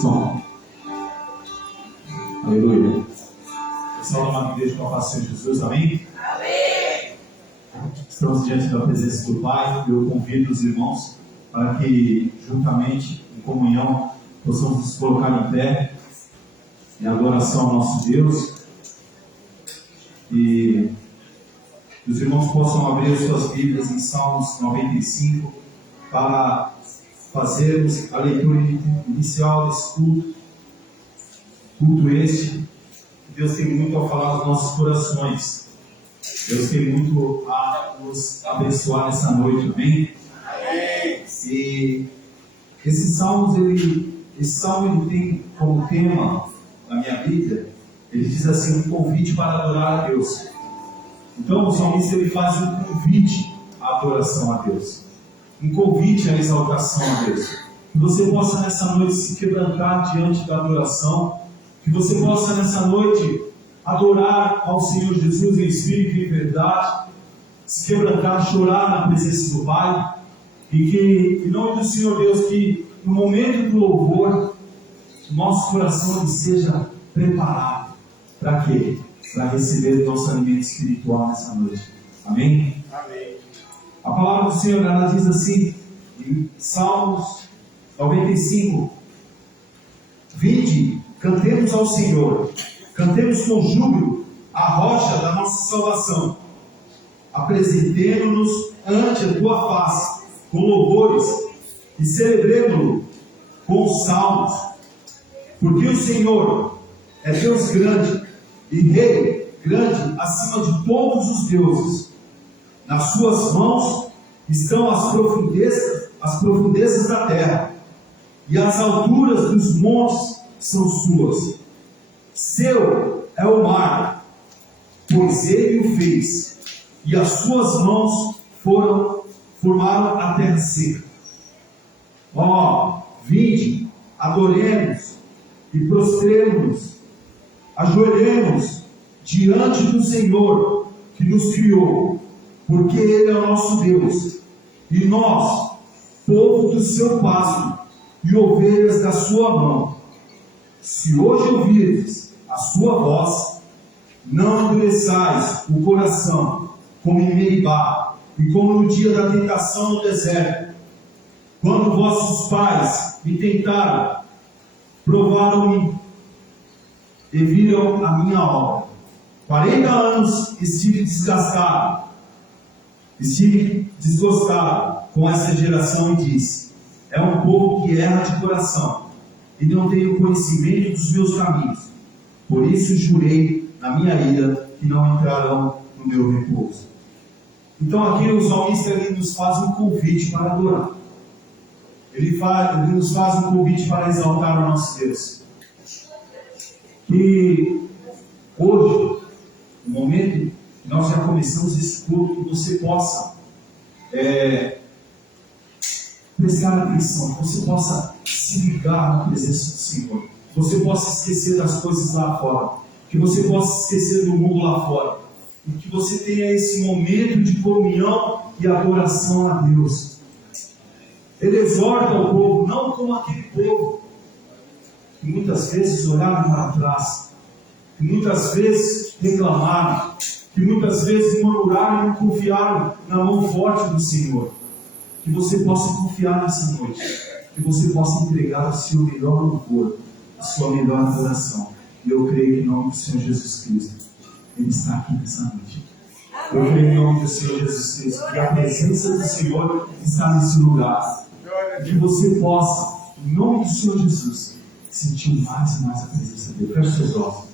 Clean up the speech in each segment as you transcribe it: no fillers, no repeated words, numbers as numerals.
Som. Aleluia. Salve na igreja com a paz do Senhor Jesus, amém? Amém. Estamos diante da presença do Pai. Eu convido os irmãos para que, juntamente, em comunhão, possamos nos colocar em pé em adoração ao nosso Deus. E os irmãos possam abrir as suas Bíblias em Salmos 95 para fazermos a leitura inicial desse culto. Culto este, Deus tem muito a falar aos nossos corações. Deus tem muito a nos abençoar nessa noite, amém? Amém. E esse salmo ele tem como tema na minha Bíblia, ele diz assim, um convite para adorar a Deus. Então o salmista ele faz um convite à adoração a Deus, um convite à exaltação a Deus. Que você possa nessa noite se quebrantar diante da adoração, que você possa nessa noite adorar ao Senhor Jesus em espírito e em verdade, se quebrantar, chorar na presença do Pai, e que, em nome do Senhor Deus, que no momento do louvor, o nosso coração seja preparado. Para quê? Para receber o nosso alimento espiritual nessa noite. Amém? Amém. A palavra do Senhor, ela diz assim, em Salmos 95, Vinde, cantemos ao Senhor, cantemos com júbilo a rocha da nossa salvação. Apresentemo-nos ante a tua face com louvores e celebremo-lo com salmos, porque o Senhor é Deus grande e Rei grande acima de todos os deuses. Nas suas mãos estão as profundezas da terra, e as alturas dos montes são suas. Seu é o mar, pois ele o fez, e as suas mãos formaram a terra seca. Ó, vinde, adoremos e prostremos-nos, ajoelhemos diante do Senhor que nos criou, porque Ele é o nosso Deus, e nós, povo do seu pasto, e ovelhas da sua mão. Se hoje ouvirdes a sua voz, não endureçais o coração, como em Meribá, e como no dia da tentação no deserto, quando vossos pais me tentaram, provaram-me e viram a minha obra. 40 anos estive desgostado com essa geração e disse, é um povo que erra de coração e não tem o conhecimento dos meus caminhos. Por isso jurei na minha ira que não entrarão no meu repouso. Então aqui o salmista ele nos faz um convite para adorar. Ele nos faz um convite para exaltar o nosso Deus. Que hoje, no momento que nós já começamos esse culto, que você possa prestar atenção, que você possa se ligar na presença do Senhor, que você possa esquecer das coisas lá fora, que você possa esquecer do mundo lá fora, e que você tenha esse momento de comunhão e adoração a Deus. Ele exorta o povo, não como aquele povo que muitas vezes olharam para trás, que muitas vezes reclamaram, que muitas vezes murmuraram e não confiaram na mão forte do Senhor. Que você possa confiar nessa noite, que você possa entregar o seu melhor louvor, a sua melhor adoração. E eu creio que em nome do Senhor Jesus Cristo, Ele está aqui nessa noite. Eu creio em nome do Senhor Jesus Cristo, que a presença do Senhor está nesse lugar. Que você possa, em nome do Senhor Jesus, sentir mais e mais a presença dele. Feche seus olhos.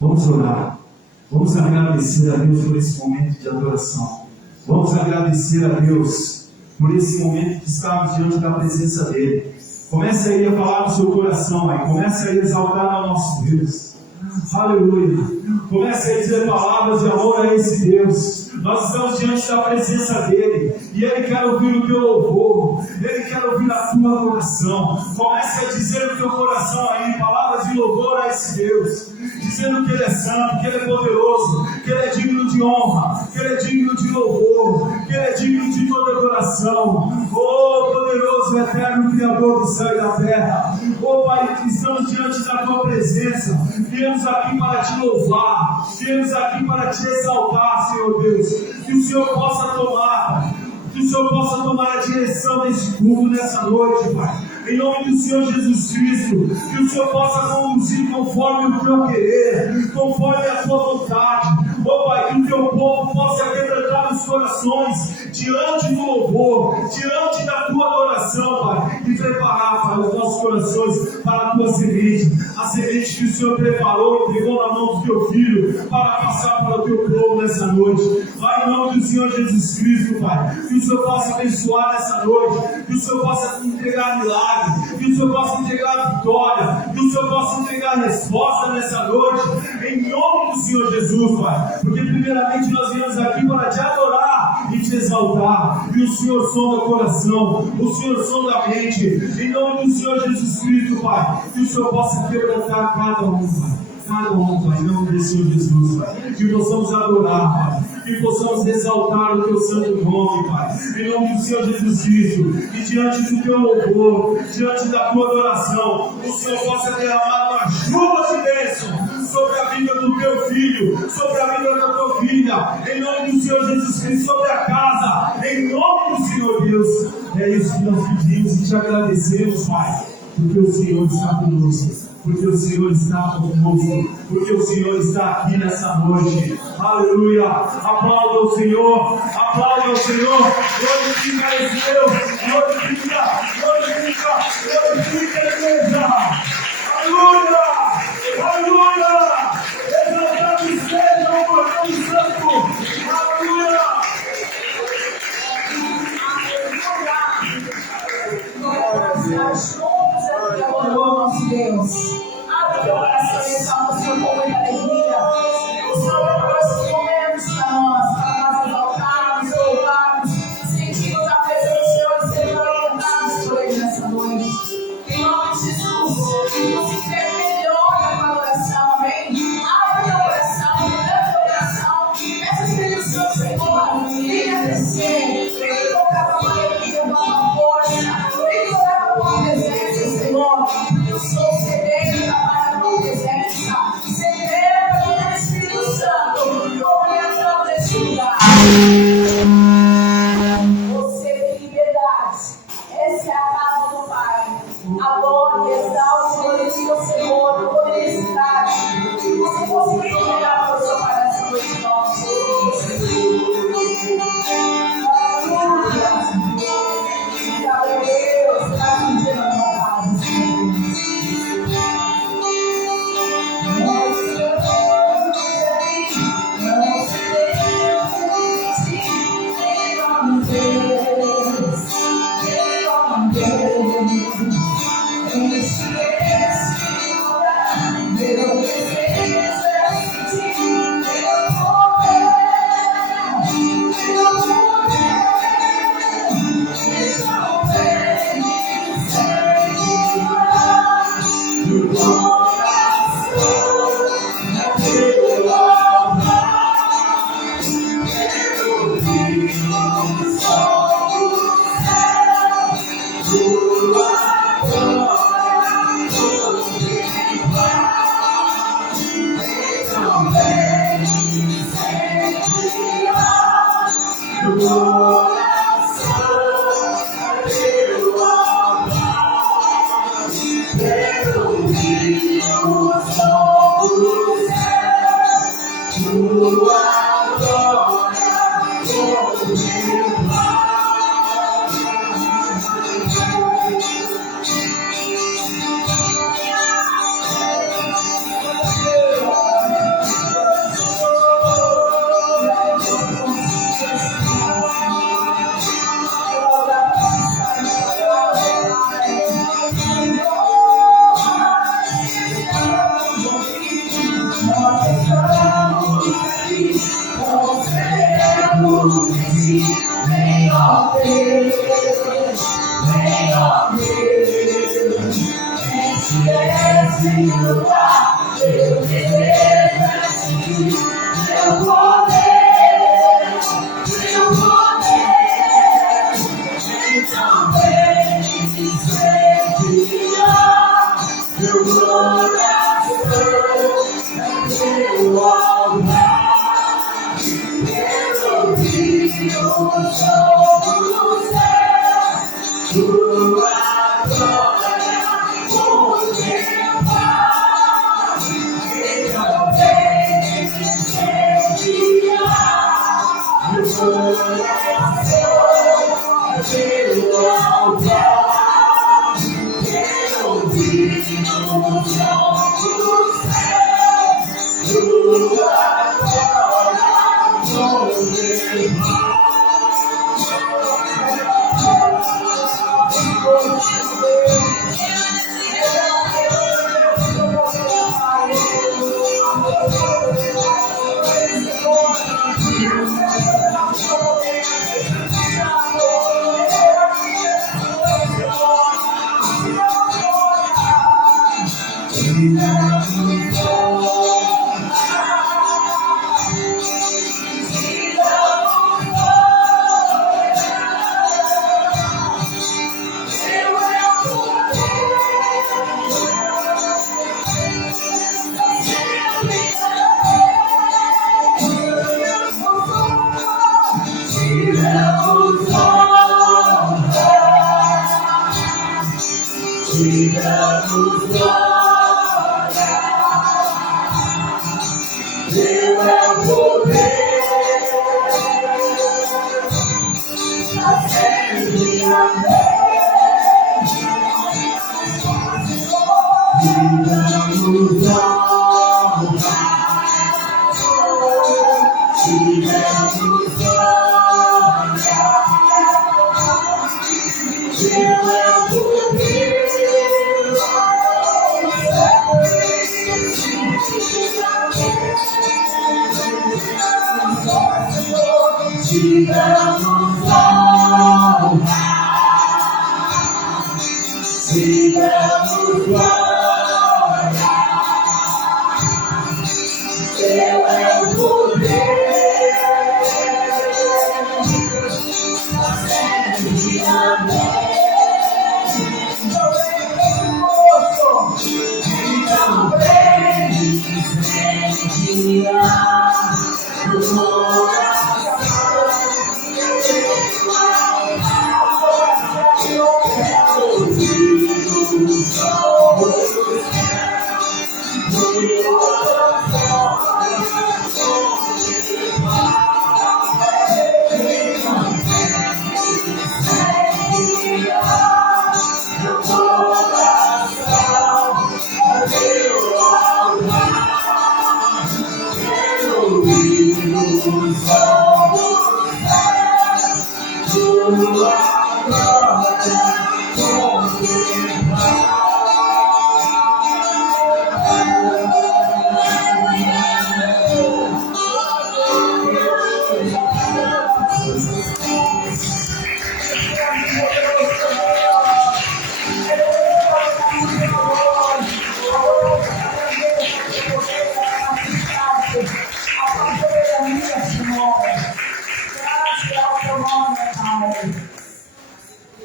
Vamos orar. Vamos agradecer a Deus por esse momento de adoração. Vamos agradecer a Deus por esse momento de estarmos diante da presença dele. Comece aí a falar no seu coração, mãe. Comece aí a exaltar ao nosso Deus. Aleluia. Comece a dizer palavras de amor a esse Deus. Nós estamos diante da presença dele e ele quer ouvir o teu louvor, ele quer ouvir a tua adoração. Comece a dizer no teu coração aí palavras de louvor a esse Deus, dizendo que ele é santo, que ele é poderoso, que ele é digno de honra, que ele é digno de louvor. louvor, que Ele é digno de toda adoração. Oh, poderoso, eterno Criador do céu e da terra. Oh, Pai, que estamos diante da Tua presença. Viemos aqui para Te louvar. Viemos aqui para Te exaltar, Senhor Deus. Que o Senhor possa tomar. Que o Senhor possa tomar a direção desse culto nessa noite, Pai. Em nome do Senhor Jesus Cristo, que o Senhor possa conduzir conforme o Teu querer, conforme a Tua vontade. Oh Pai, que o Teu povo possa quebrantar os corações diante do louvor, diante da Tua adoração, Pai, e preparar, Pai, os nossos corações para a Tua semente, a semente que o Senhor preparou e entregou na mão do Teu Filho para passar para o Teu povo nessa noite. Pai, em nome do Senhor Jesus Cristo, Pai, que o Senhor possa abençoar nessa noite, que o Senhor possa entregar milagre, que o Senhor possa entregar vitória, que o Senhor possa entregar resposta nessa noite, em nome do Senhor Jesus, Pai, porque primeiramente nós viemos aqui para Te adorar e Te exaltar, e o Senhor sonda o coração, o Senhor sonda a mente, em nome do Senhor Jesus Cristo, Pai, que o Senhor possa quebrantar cada um, Pai. Cada um, Pai, em nome do Senhor Jesus, Pai, que possamos adorar, Pai, que possamos exaltar o Teu santo nome, Pai, em nome do Senhor Jesus Cristo, e diante do Teu louvor, diante da Tua adoração, o Senhor possa derramar uma chuva de bênção sobre a vida do Teu filho, sobre a vida da Tua filha, em nome do Senhor Jesus Cristo, sobre a casa, em nome do Senhor Deus. É isso que nós pedimos e Te agradecemos, Pai, porque o Senhor está conosco. Porque o Senhor está conosco, porque o Senhor está aqui nessa noite. Aleluia! Aplauda o Senhor, aplauda o Senhor. Glorifica esse Deus, glorifica, glorifica, glorifica a igreja. Aleluia! Aleluia! Exaltado seja o Cordeiro Santo. Aleluia! Nosso Deus, abre teu coração e exalta o Senhor com muita alegria. O Senhor preparou esses momentos para nós exaltarmos, louvarmos, sentirmos a presença do Senhor e sermos alimentados por Ele nessa noite. Em nome de Jesus, que você quer melhor na tua oração, amém? Abre teu coração, levanta teu coração, peça o Espírito Santo, Senhor, venha descer, venha tocar com a alegria, com a força, venha tocar com a tua presença, Senhor. Eu sou sedenta para a tua presença, sedenta pelo Espírito Santo, orientando neste lugar. Você tem liberdade, essa é a casa do Pai. Adore, exalte, glorifique o Senhor por felicidade, que você consiga entregar para o seu Pai nessa noite em nome de Jesus. Aleluia. Obrigado, Deus, está pedindo a tua casa. Eu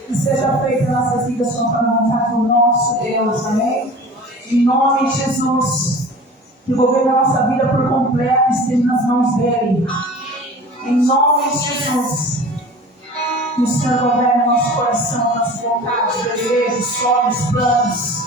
Que seja feita em nossas vidas conforme a vontade do nosso Deus, amém? Em nome de Jesus, que o governo da nossa vida por completo esteja nas mãos dele. Em nome de Jesus, que o Senhor governe nosso coração, nossas vontades, desejos, sonhos, planos.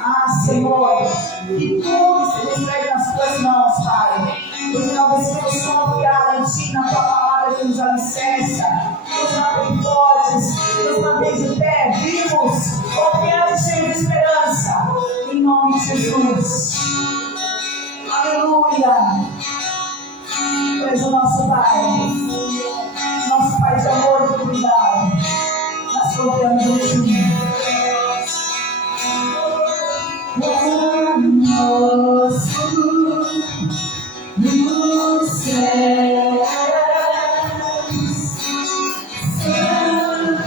Ah, Senhor, que tudo se entregue nas tuas mãos, Pai. Porque nós decidimos confiar em Ti, na Tua palavra que nos alicerça, nos mantém fortes, nos mantém de pé, vivos, confiantes, cheios de esperança. Em nome de Jesus. Aleluia. Tu és o nosso Pai. Nosso Pai de amor e de cuidado. Nós confiamos em Ti. No céu, santo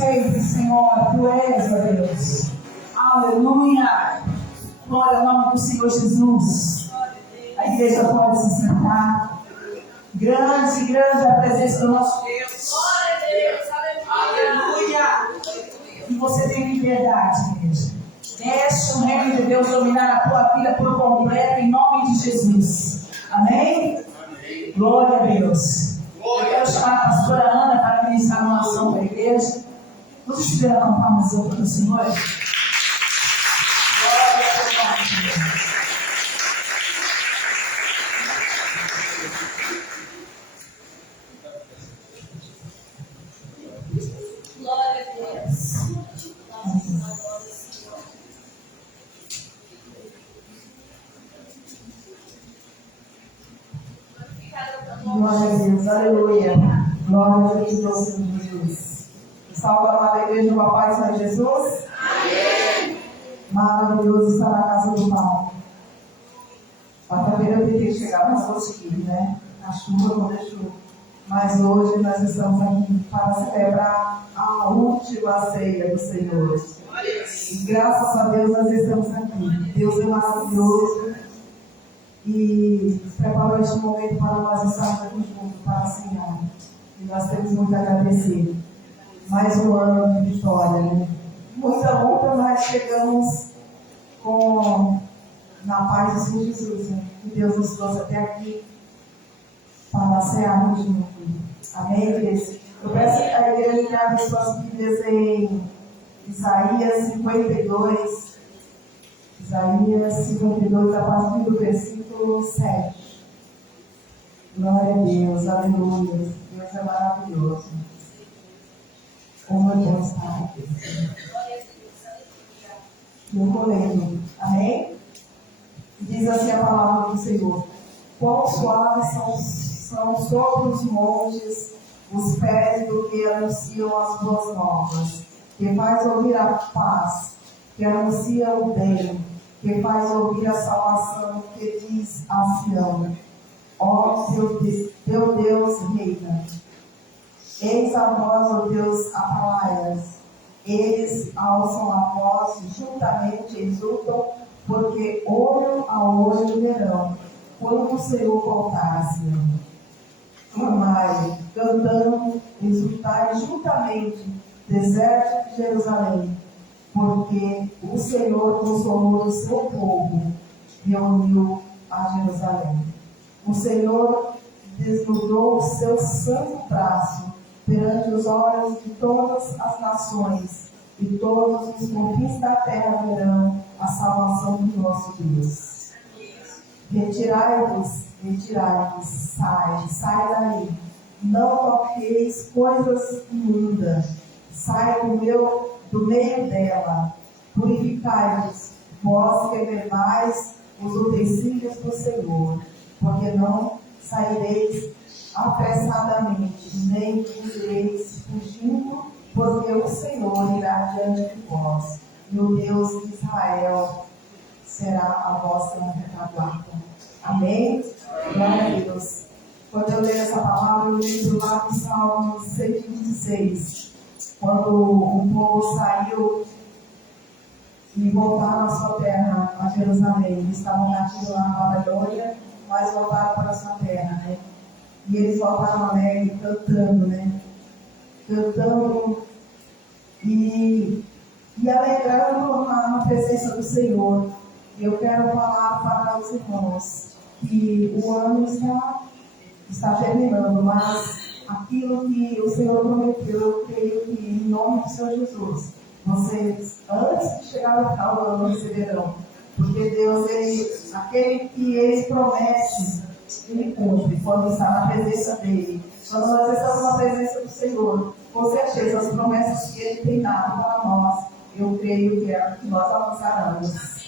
Sempre, Senhor, Tu és, ó Deus. Aleluia. Glória ao nome do Senhor Jesus. A igreja pode se sentar. Grande, grande a presença do nosso Deus. Glória a Deus. Aleluia. E você tem liberdade, igreja. Deixa o reino de Deus dominar a tua vida por completo, em nome de Jesus. Amém? Amém. Glória a Deus. Eu quero chamar a pastora Ana para ministrar uma oração para a igreja. Vamos esperar com palmas para o Senhor? Glória a Deus. Glória a Deus. Glória a Deus, aleluia. Glória a Deus. Salve a amada igreja do Papai Senhor Jesus. Amém. Maravilhoso estar na casa do Pai. Quarta-feira eu tentei chegar, mas consegui, né? a chuva não deixou. Mas hoje nós estamos aqui para celebrar a última ceia do Senhor. E graças a Deus nós estamos aqui. Deus é maravilhoso e preparou este momento para nós estarmos aqui juntos para ceiar. E nós temos muito a agradecer. Mais um ano de vitória, né? Muita luta, mas chegamos na paz do Senhor Jesus, né? Que Deus nos trouxe até aqui para cearmos juntos. Amém, igreja? Eu peço à igreja que abra suas Bíblias em Isaías 52. Isaías 52, a partir do versículo 7. Glória a Deus, aleluia. Deus é maravilhoso. Como Deus está aqui. Eu vou lendo. Amém? Diz assim a palavra do Senhor: quão suaves são sobre os montes os pés do que anunciam as boas novas, que faz ouvir a paz, que anuncia o bem, que faz ouvir a salvação, que diz a Sião: ó, teu Deus reina. Eis a voz, ó Deus, atalaias. Eles alçam a voz, juntamente exultam, porque olho a olho verão, quando o Senhor voltar a Sião. Clamai, cantando, exultai juntamente, deserto de Jerusalém, porque o Senhor consolou o seu povo e uniu a Jerusalém. O Senhor desnudou o seu santo braço perante os olhos de todas as nações, e todos os confins da terra verão a salvação do nosso Deus. Retirai-vos, sai daí, não toqueis coisas imundas, sai do meio dela, purificai-vos, vós que levais os utensílios do Senhor, porque não saireis apressadamente, nem ireis fugindo, porque o Senhor irá diante de vós, e o Deus de Israel será a vossa retaguarda. Amém? Glória a Deus. Quando eu leio essa palavra, eu lembro lá no Salmo 126, quando o povo saiu e voltaram à sua terra, a Jerusalém. Eles estavam nativos lá na Babilônia, mas voltaram para a sua terra, né? E eles voltaram alegre, cantando, né? Cantando e alegrando na presença do Senhor. Eu quero falar para os irmãos que o ano está terminando, mas aquilo que o Senhor prometeu, eu creio que em nome do Senhor Jesus, vocês, antes de chegar no final do ano, receberão. Porque Deus, aquele que Ele promete, Ele cumpre quando está na presença dEle. Quando nós estamos na presença do Senhor, com certeza as promessas que Ele tem dado para nós, eu creio que é que nós alcançaremos.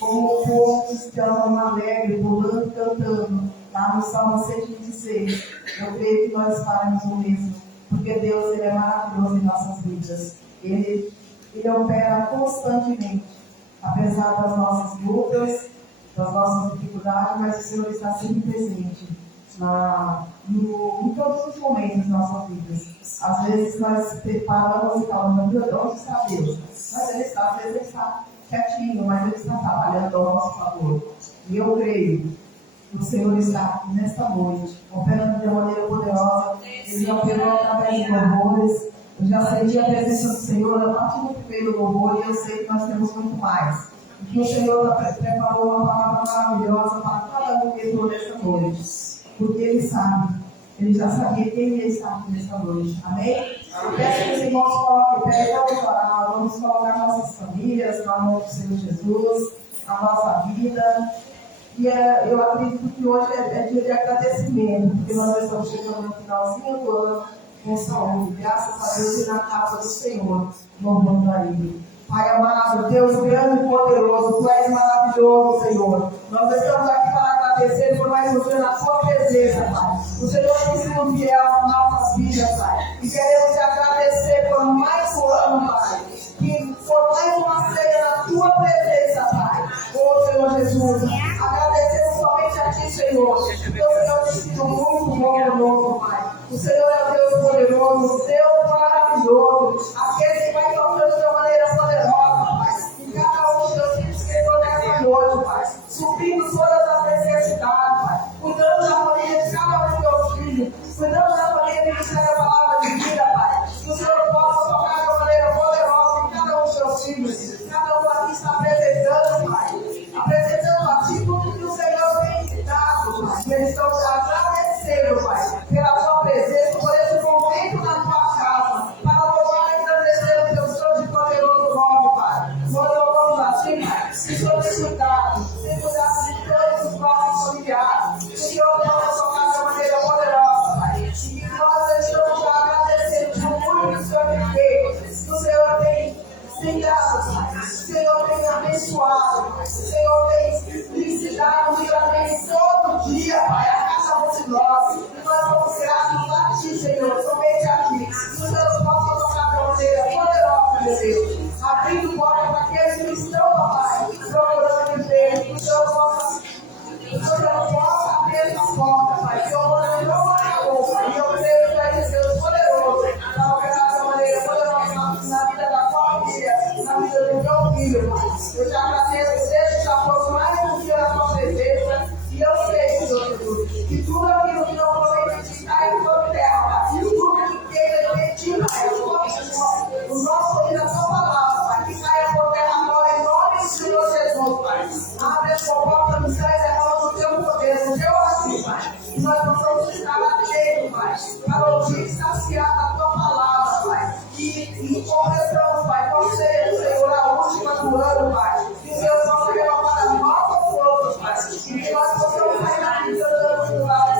Como o povo que estão alegre, pulando, cantando, lá no Salmo 126, eu creio que nós faremos o mesmo, porque Deus Ele é maravilhoso em nossas vidas. Ele opera constantemente, apesar das nossas lutas, das nossas dificuldades, mas o Senhor está sempre presente em todos os momentos das nossas vidas. Às vezes nós paramos e falamos: meu Deus, onde está Deus? Mas Ele está, às vezes Ele está quietinho, mas Ele está trabalhando ao nosso favor. E eu creio que o Senhor está aqui nesta noite, operando de uma maneira poderosa. Ele operou através de louvores. Eu já senti a presença do Senhor a partir do primeiro louvor, e eu sei que nós temos muito mais. E que o Senhor preparou uma palavra maravilhosa para cada um que entrou nesta noite. Porque Ele sabe, Ele já sabia quem ia estar aqui nesta noite. Amém? Peço que os irmãos coloquem pé, vamos orar, vamos colocar nossas famílias na mão do Senhor Jesus, a nossa vida. E eu acredito que hoje é dia de agradecimento, porque nós estamos chegando no finalzinho do ano com saúde, graças a Deus, e na casa do Senhor, louvando a Ele. Pai amado, Deus grande e poderoso, Tu és maravilhoso, Senhor. Nós estamos aqui para agradecer por mais um dia na Tua presença, Pai. O Senhor tem sido fiel nas nossas vidas, Pai. E queremos te agradecer por mais um ano, Pai. E por mais uma ceia na Tua presença, Pai. Ô Senhor Jesus, agradecemos somente a Ti, Senhor. O Senhor tem sido muito muito bom conosco, Pai. O Senhor é o Deus poderoso, Deus maravilhoso, aquele que vai tocando de uma maneira poderosa, Pai. E cada um dos teus filhos que entrou nessa noite, Pai, suprindo todas as necessidades, Pai, cuidando da família de cada um dos teus filhos, cuidando da família que recebe a palavra de vida, Pai. Que o Senhor possa tocar de uma maneira poderosa em cada um dos teus filhos. Cada um aqui está apresentando, Pai, apresentando a Ti tudo que o Senhor tem dado, Pai. E eles estão te agradecendo, Pai, pela Tua presença, por esse momento na Tua casa, para louvar e agradecer o Teu santo e poderoso nome, Pai. Nós louvamos a Ti, Pai, que o Senhor tem cuidado, tem cuidado de todos os nossos familiares, que o Senhor possa tocar de uma maneira poderosa, Pai. E que nós estamos te agradecendo por muito que o Senhor tem feito, que o Senhor tem dado, Pai. O Senhor tem abençoado, Pai. O Senhor tem dado livramento todo dia, Pai, a cada um de nós. E nós vamos gratos a Ti, Senhor, somente a Ti. Que o Senhor possa tocar de uma maneira poderosa, meu Deus. Abrindo porta para aqueles que estão, Pai, procurando de Deus. Que o Senhor possa abrir essa porta, Pai. Que o Senhor não acabou, Pai. E eu creio que é Deus poderoso para operar de uma maneira poderosa na vida da família, na vida do meu filho, Pai. Eu te agradeço, deixa já fosse mais um dia na tua presença. E eu sei, Senhor Jesus, que tudo aquilo que não foi de cai sobre terra, Pai. Tudo que ele pediu, Pai, o nosso ouvido, a tua palavra, Pai, que caia por terra agora em nome do Senhor Jesus, Pai. Abre a tua porta no céu e derrama no teu poder, no teu assim, Pai. E nós possamos estar atentos, Pai, para ouvir e saciar a tua palavra, Pai. E completamos, Pai, pode ser, Senhor, a última do ano, Pai. Que o Senhor possa levar novas forças, Pai. E que nós possamos sair na vida dando glória,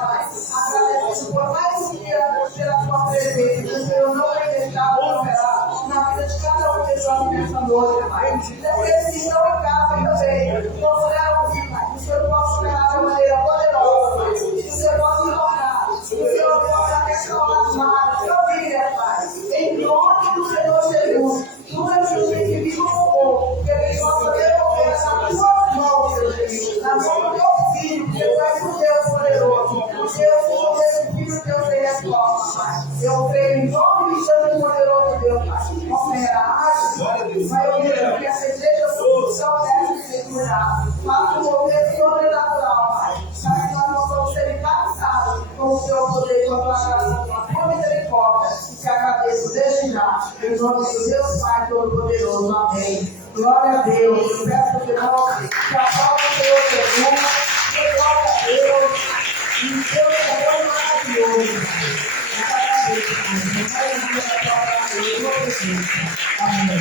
Pai. Agradeço por mais um dia pela tua presença. Que o Senhor não vai deixar de operar na vida de cada um de nós nessa noite, Pai. Aqueles que estão em casa também, não puderam ouvir, Pai. Que o Senhor possa operar de uma maneira poderosa, Pai. Que o Senhor possa tocar. Que o Senhor possa restaurar as marcas, que eu vi, Pai. Em nome do Senhor Jesus, tudo aquilo que vive no fogo, que ele possa devolver essa tua mão, meu Deus, na mão do teu filho, que tu és o Deus poderoso, o Deus que filho teu seria forte, Pai. Eu creio em nome do Santo poderoso Deus, Pai. Opera, vai ouvir que essa igreja só deve ser curada. Faça um mover sobrenatural, Pai. Para que nós possamos ser impactados com o teu poder, com a tua graça, com a tua misericórdia. E te agradeço desde já, em nome do Deus Pai Todo-Poderoso. Amém. Glória a Deus. Eu peço que nós, que a palavra do Senhor Jesus, que glória a Deus. E Deus é tão maravilhoso. Eu agradeço, Pai. Eu agradeço. Amém.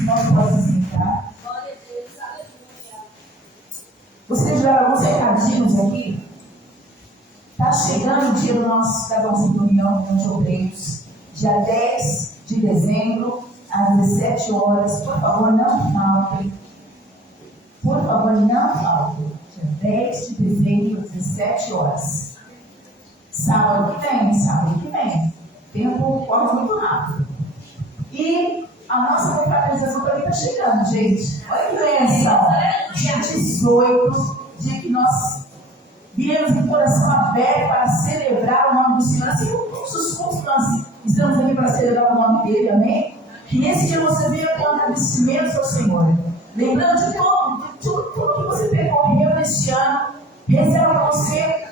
Nós podemos sentar. Vocês tiveram alguns recadinhos aqui? Está chegando o dia da nossa reunião de obreiros, dia 10 de dezembro, às 17 horas. Por favor, não faltem. Por favor, não faltem. Dia 10 de dezembro, às 17 horas. Sábado que vem. O tempo corre muito rápido. E a nossa confraternização também está chegando, gente. Olha que bênção. Dia 18, dia que nós viemos em coração aberto para celebrar o nome do Senhor. Assim como todos os cultos nós estamos aqui para celebrar o nome dele, amém? Que nesse dia você venha com agradecimentos ao Senhor. Lembrando de tudo que você percorreu neste ano, reserva para você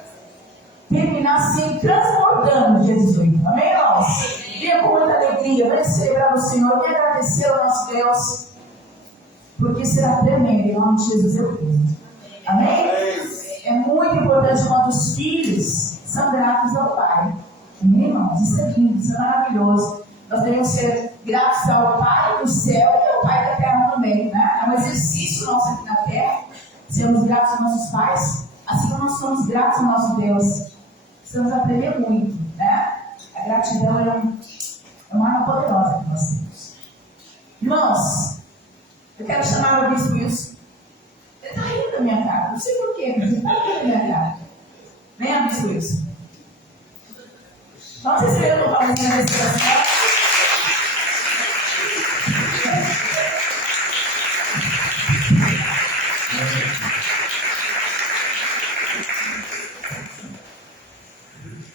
terminar assim, transbordando dia 18. Amém, irmãos? Venha com muita alegria, venha celebrar o Senhor, venha agradecer ao nosso Deus, porque será tremendo, em nome de Jesus eu creio. Amém? É muito importante quando os filhos são gratos ao Pai. Amém, irmãos? Isso é lindo, isso é maravilhoso. Nós devemos ser gratos ao Pai do céu e ao Pai da terra também, né? É um exercício nosso aqui na terra, sermos gratos aos nossos pais, assim como nós somos gratos ao nosso Deus. Precisamos aprender muito, né? A gratidão é uma arma poderosa que nós temos. Irmãos, eu quero chamar o Bispo Wilson. Ele está rindo da minha cara, não sei porquê, mas ele está rindo da minha cara. Venha, Bispo Wilson. Vamos receber o Paulo na respiração.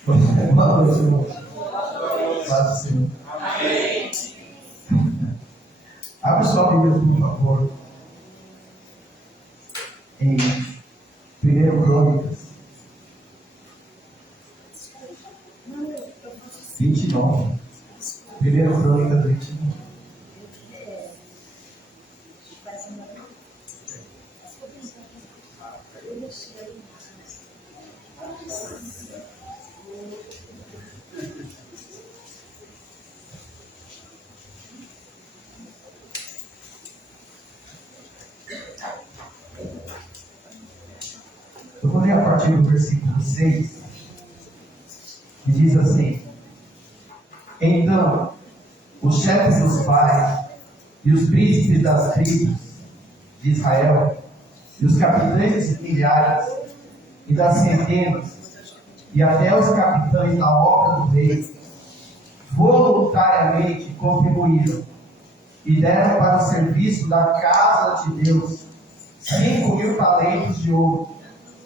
Boa noite, irmão. Paz do Senhor. Amém. Abre sua Bíblia, por favor, em 1 Crônicas 29. 1 Crônicas 29. Eu vou ler a partir do versículo 6, que diz assim: Então, os chefes dos pais e os príncipes das tribos de Israel, e os capitães de milhares e das centenas, e até os capitães da obra do rei, voluntariamente contribuíram e deram para o serviço da casa de Deus 5.000 talentos de ouro,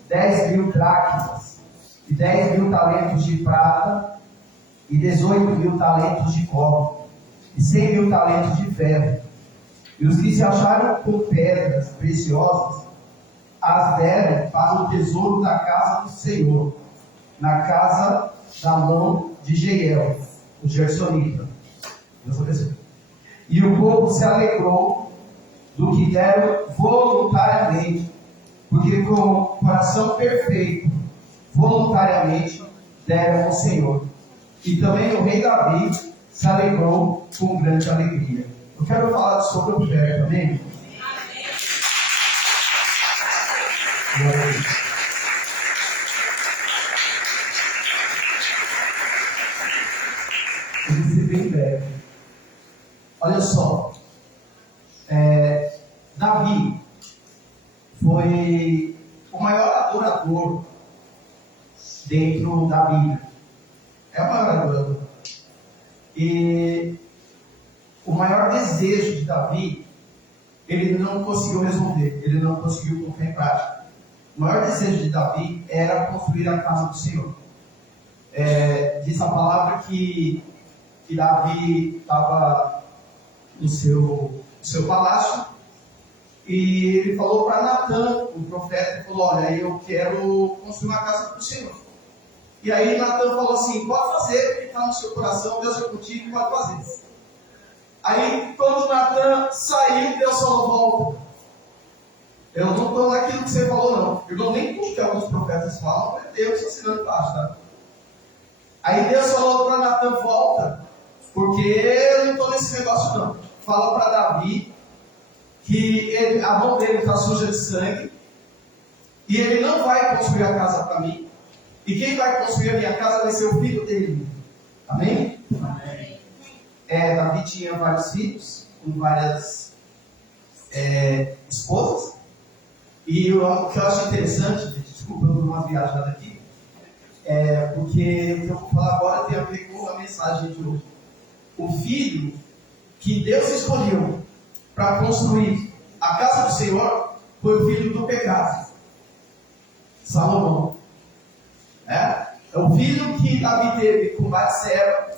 10.000 dracmas, e 10.000 talentos de prata, e 18.000 talentos de cobre, e 100.000 talentos de ferro. E os que se acharam com pedras preciosas, as deram para o tesouro da casa do Senhor, na casa da mão de Jeiel, o Gersonita. Deus abençoe. E o povo se alegrou do que deram voluntariamente, porque com coração perfeito, voluntariamente deram ao Senhor. E também o rei Davi se alegrou com grande alegria. Eu quero falar sobre o pé também. Eu vou ser bem breve. Olha só, Davi foi o maior adorador dentro da Bíblia. É o maior adorador. E o maior desejo de Davi, ele não conseguiu resolver, ele não conseguiu colocar em prática. O maior desejo de Davi era construir a casa do Senhor. Diz a palavra que Davi estava no seu palácio, e ele falou para Natan, o profeta, falou: olha, eu quero construir uma casa para o Senhor. E aí Natan falou assim: pode fazer o que está no seu coração, Deus é contigo, pode fazer. Aí quando Natan saiu, Deus falou: volta. Eu não estou naquilo que você falou, não. Eu não nem tudo que alguns profetas falam, é Deus assinando embaixo, tá? Aí Deus falou para Natan: volta, porque eu não estou nesse negócio, não. Fala para Davi que a mão dele está suja de sangue, e ele não vai construir a casa para mim, e quem vai construir a minha casa vai ser o filho dele. Amém? Amém. Davi tinha vários filhos, com várias esposas, e o que eu acho interessante, gente, desculpa eu dou uma viajada aqui, porque o que eu vou falar agora tem a ver com a mensagem de hoje. O filho que Deus escolheu para construir a casa do Senhor foi o filho do pecado, Salomão. É o filho que Davi teve com Batseba,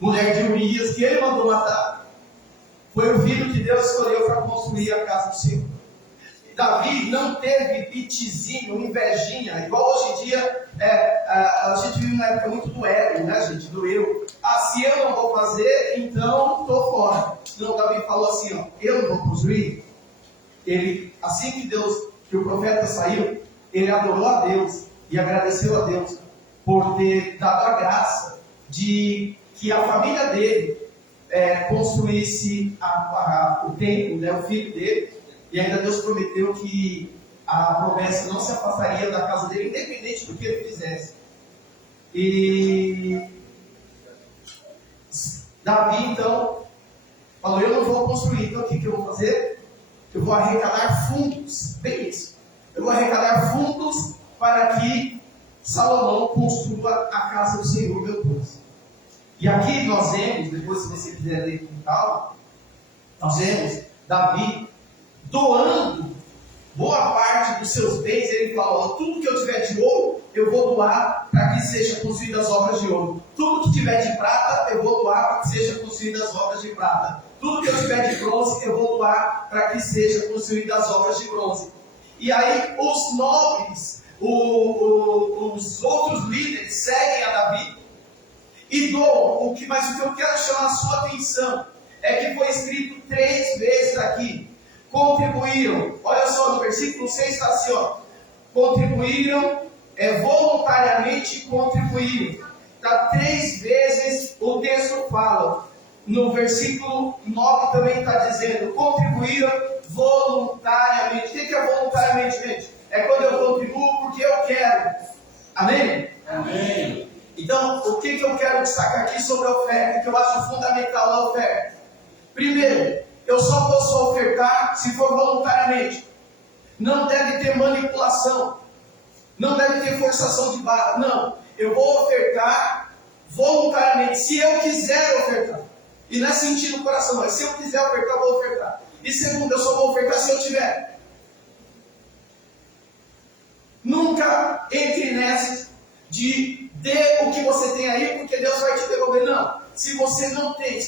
mulher de Urias, que ele mandou matar. Foi o filho que Deus escolheu para construir a casa do Senhor. E Davi não teve pitizinho, invejinha, igual hoje em dia. A gente vive uma época muito do ego, né, gente? Do eu. Se eu não vou fazer, então estou fora. Não, Davi falou assim: ó, eu não vou construir. Ele, assim que o profeta saiu, ele adorou a Deus e agradeceu a Deus por ter dado a graça de que a família dele construísse o templo, né, o filho dele, e ainda Deus prometeu que a promessa não se afastaria da casa dele, independente do que ele fizesse. E Davi então falou: eu não vou construir, então o que eu vou fazer? Eu vou arrecadar fundos, bem isso, eu vou arrecadar fundos para que Salomão construa a casa do Senhor, meu Deus. E aqui nós vemos, depois se você quiser ler com calma, nós vemos Davi doando boa parte dos seus bens, ele falou, tudo que eu tiver de ouro, eu vou doar para que seja construídas as obras de ouro. Tudo que tiver de prata, eu vou doar para que seja construídas as obras de prata. Tudo que eu tiver de bronze, eu vou doar para que seja construídas as obras de bronze. E aí os nobres, os outros líderes seguem a Davi e doam. Mas o que eu quero chamar a sua atenção é que foi escrito 3 vezes aqui. Contribuíram. Olha só, no versículo 6 está assim, ó. Contribuíram, voluntariamente contribuíram. Tá 3 vezes o texto fala. No versículo 9 também está dizendo, contribuíram voluntariamente. O que é voluntariamente, gente? É quando eu contribuo porque eu quero. Amém? Amém. Então, o que eu quero destacar aqui sobre a oferta, que eu acho fundamental na oferta? Primeiro, eu só posso ofertar se for voluntariamente. Não deve ter manipulação. Não deve ter forçação de barra. Não. Eu vou ofertar voluntariamente, se eu quiser ofertar. E não é sentir no coração, mas se eu quiser ofertar, eu vou ofertar. E segundo, eu só vou ofertar se eu tiver. Nunca entre nessa de dê o que você tem aí, porque Deus vai te devolver. Não. Se você não tem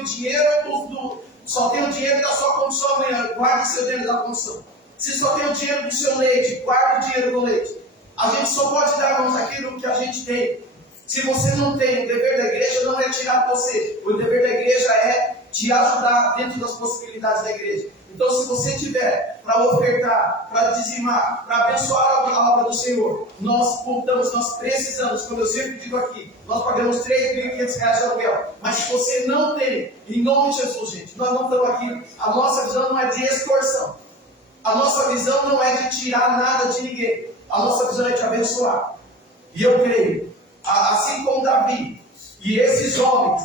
o dinheiro só tem o dinheiro da sua condição amanhã, guarde seu dinheiro da condição. Se só tem o dinheiro do seu leite, guarde o dinheiro do leite. A gente só pode dar, irmãos, aquilo que a gente tem. Se você não tem, o dever da igreja não é tirar de você. O dever da igreja é te ajudar dentro das possibilidades da igreja. Então, se você tiver para ofertar, para dizimar, para abençoar a obra do Senhor, nós precisamos, como eu sempre digo aqui, nós pagamos R$3.500 de aluguel. Mas se você não tem, em nome de Jesus, gente, nós não estamos aqui, a nossa visão não é de extorsão. A nossa visão não é de tirar nada de ninguém. A nossa visão é de abençoar. E eu creio, assim como Davi e esses homens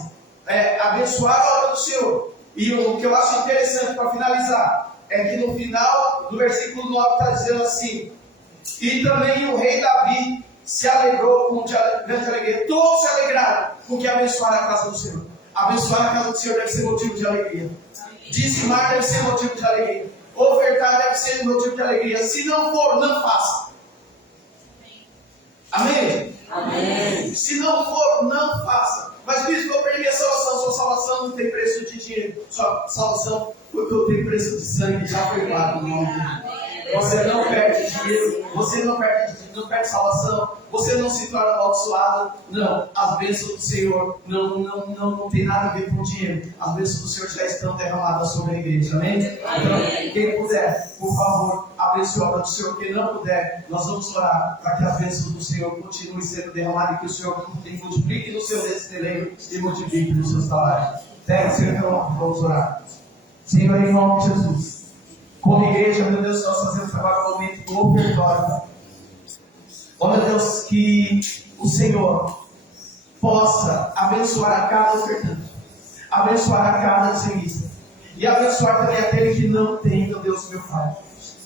abençoaram a obra do Senhor. E o que eu acho interessante para finalizar é que no final do versículo 9 está dizendo assim: e também o rei Davi se alegrou com grande alegria. Todos se alegraram com que abençoaram a casa do Senhor. Abençoar a casa do Senhor deve ser motivo de alegria. Dizimar deve ser motivo de alegria. Ofertar deve ser motivo de alegria. Se não for, não faça. Amém? Amém. Se não for, não faça. Mas bispo, eu perdi minha salvação. Sua salvação não tem preço de dinheiro. Sua salvação porque tem preço de sangue. Já foi pago. Você não perde dinheiro. Você não perde salvação. Você não se torna amaldiçoado. Não. As bênçãos do Senhor não tem nada a ver com dinheiro. As bênçãos do Senhor já estão derramadas sobre a igreja. Amém? Então, quem puder, por favor, abençoe a obra do Senhor. Quem não puder, nós vamos orar para que as bênçãos do Senhor continuem sendo derramadas e que o Senhor multiplique no seu desteleiro e multiplique no seu salário. Pega o Senhor, então, vamos orar. Senhor, em nome de Jesus. Como igreja, meu Deus, nós fazemos agora um momento do ofertório. Ó, meu Deus, que o Senhor possa abençoar a cada ofertante, abençoar a cada dizimista e abençoar também aquele que não tem, meu Deus, meu Pai.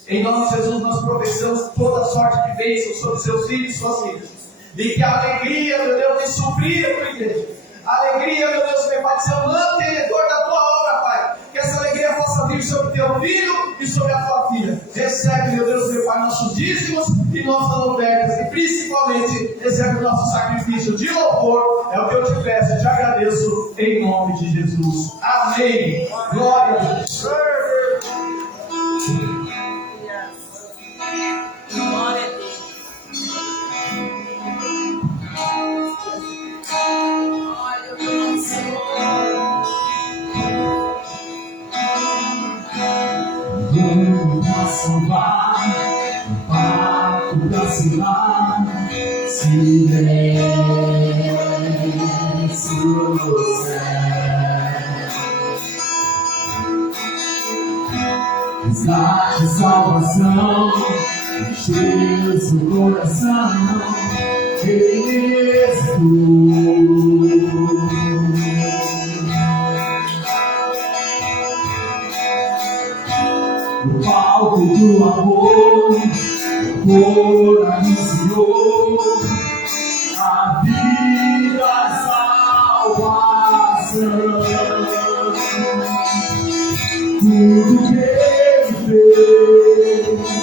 Em nome de Jesus, nós professamos toda sorte de bênção sobre seus filhos e suas filhas. E que a alegria, meu Deus, de suprir a tua igreja, a alegria, meu Deus, meu Pai, de ser o mantenedor da tua obra, Pai. Que essa alegria possa vir sobre o teu filho e sobre a tua filha. Recebe, meu Deus, meu Pai, nossos dízimos e nossas ofertas. E principalmente, recebe o nosso sacrifício de louvor. É o que eu te peço e te agradeço em nome de Jesus. Amém. Glória a Deus. Glória a Deus. Salvar, para vacilar, silêncio no céu. Resgate, salvação, encheu seu coração, no palco do amor, anunciou a vida, a salvação. Tudo que ele fez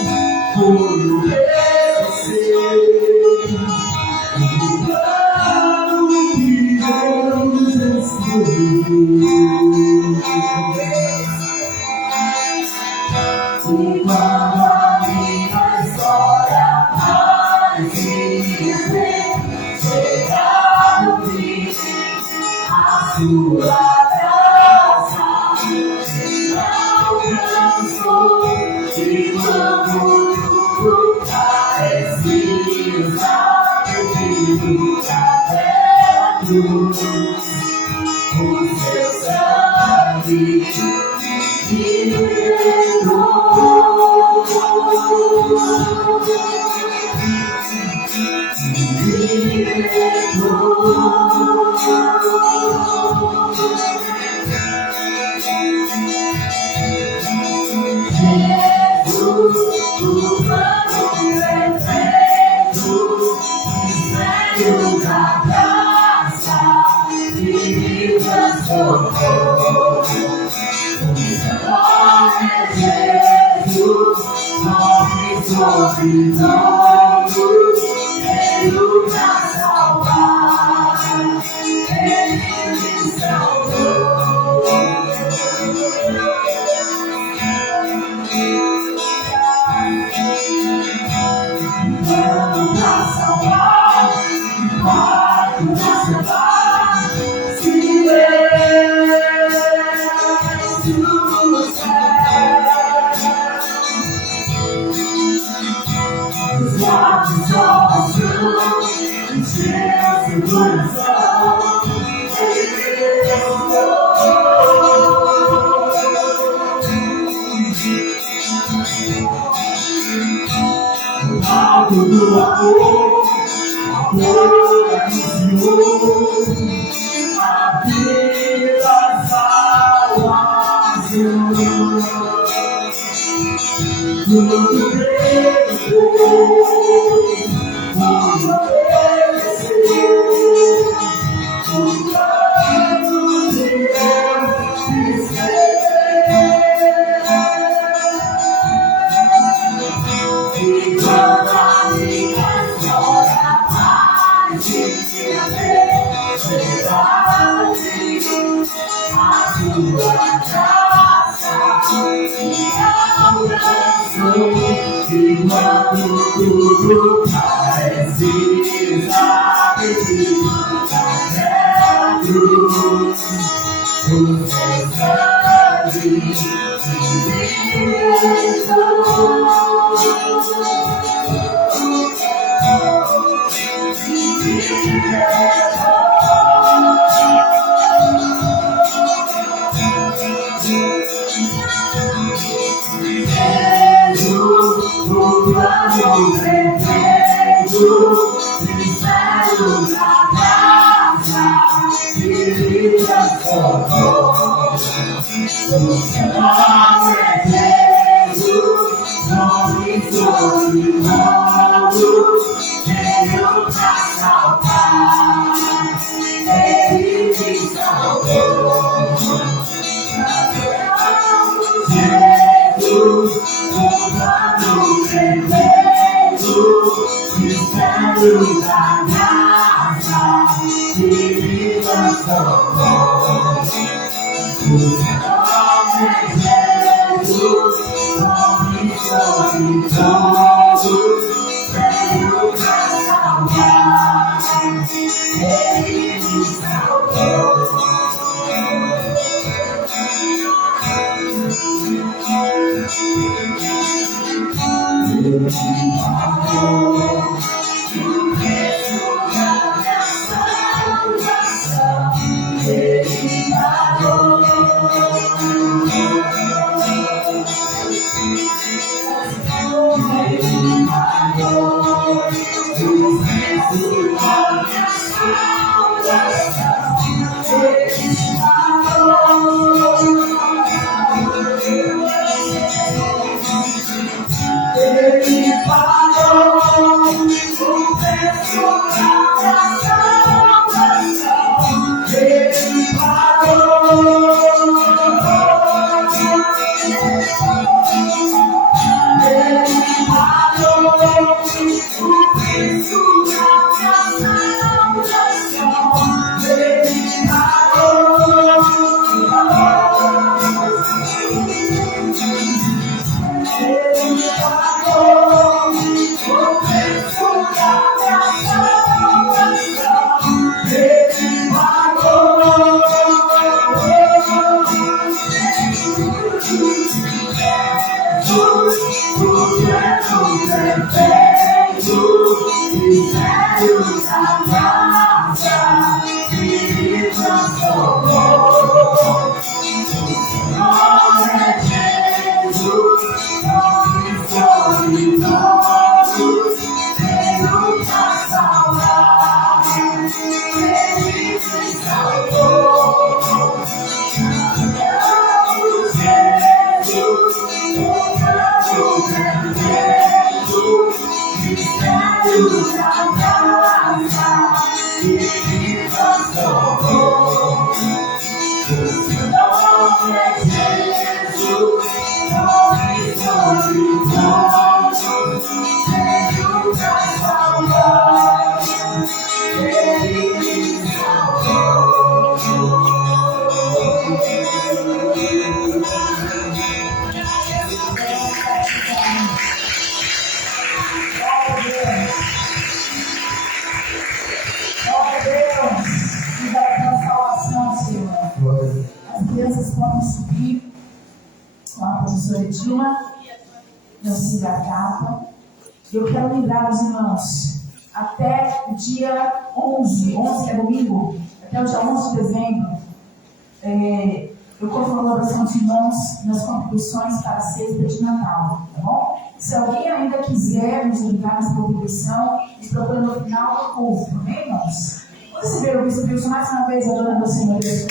mistérios da graça que me transformou. O nome é Jesus, nome solidoso, veio pra salvar. Ele me salvou. Cantamos Jesus, tocando perfeito, mistérios da graça que me transformou. O nome é Jesus, nome solidoso, veio pra salvar. Ele me salvou. Glória a Deus, que dá a salvação, Senhor. As crianças podem subir com a professora Dilma, não se da capa. Eu quero lembrar os irmãos, até o dia 11 que é domingo, até o dia 11 de dezembro, eu conto uma oração dos irmãos nas contribuições para a ceia de Natal, tá bom? Se alguém ainda quiser nos ajudar nessa contribuição, procura no final do culto, amém, irmãos? Vamos receber o Bispo Wilson mais uma vez, adorando o Senhor Deus.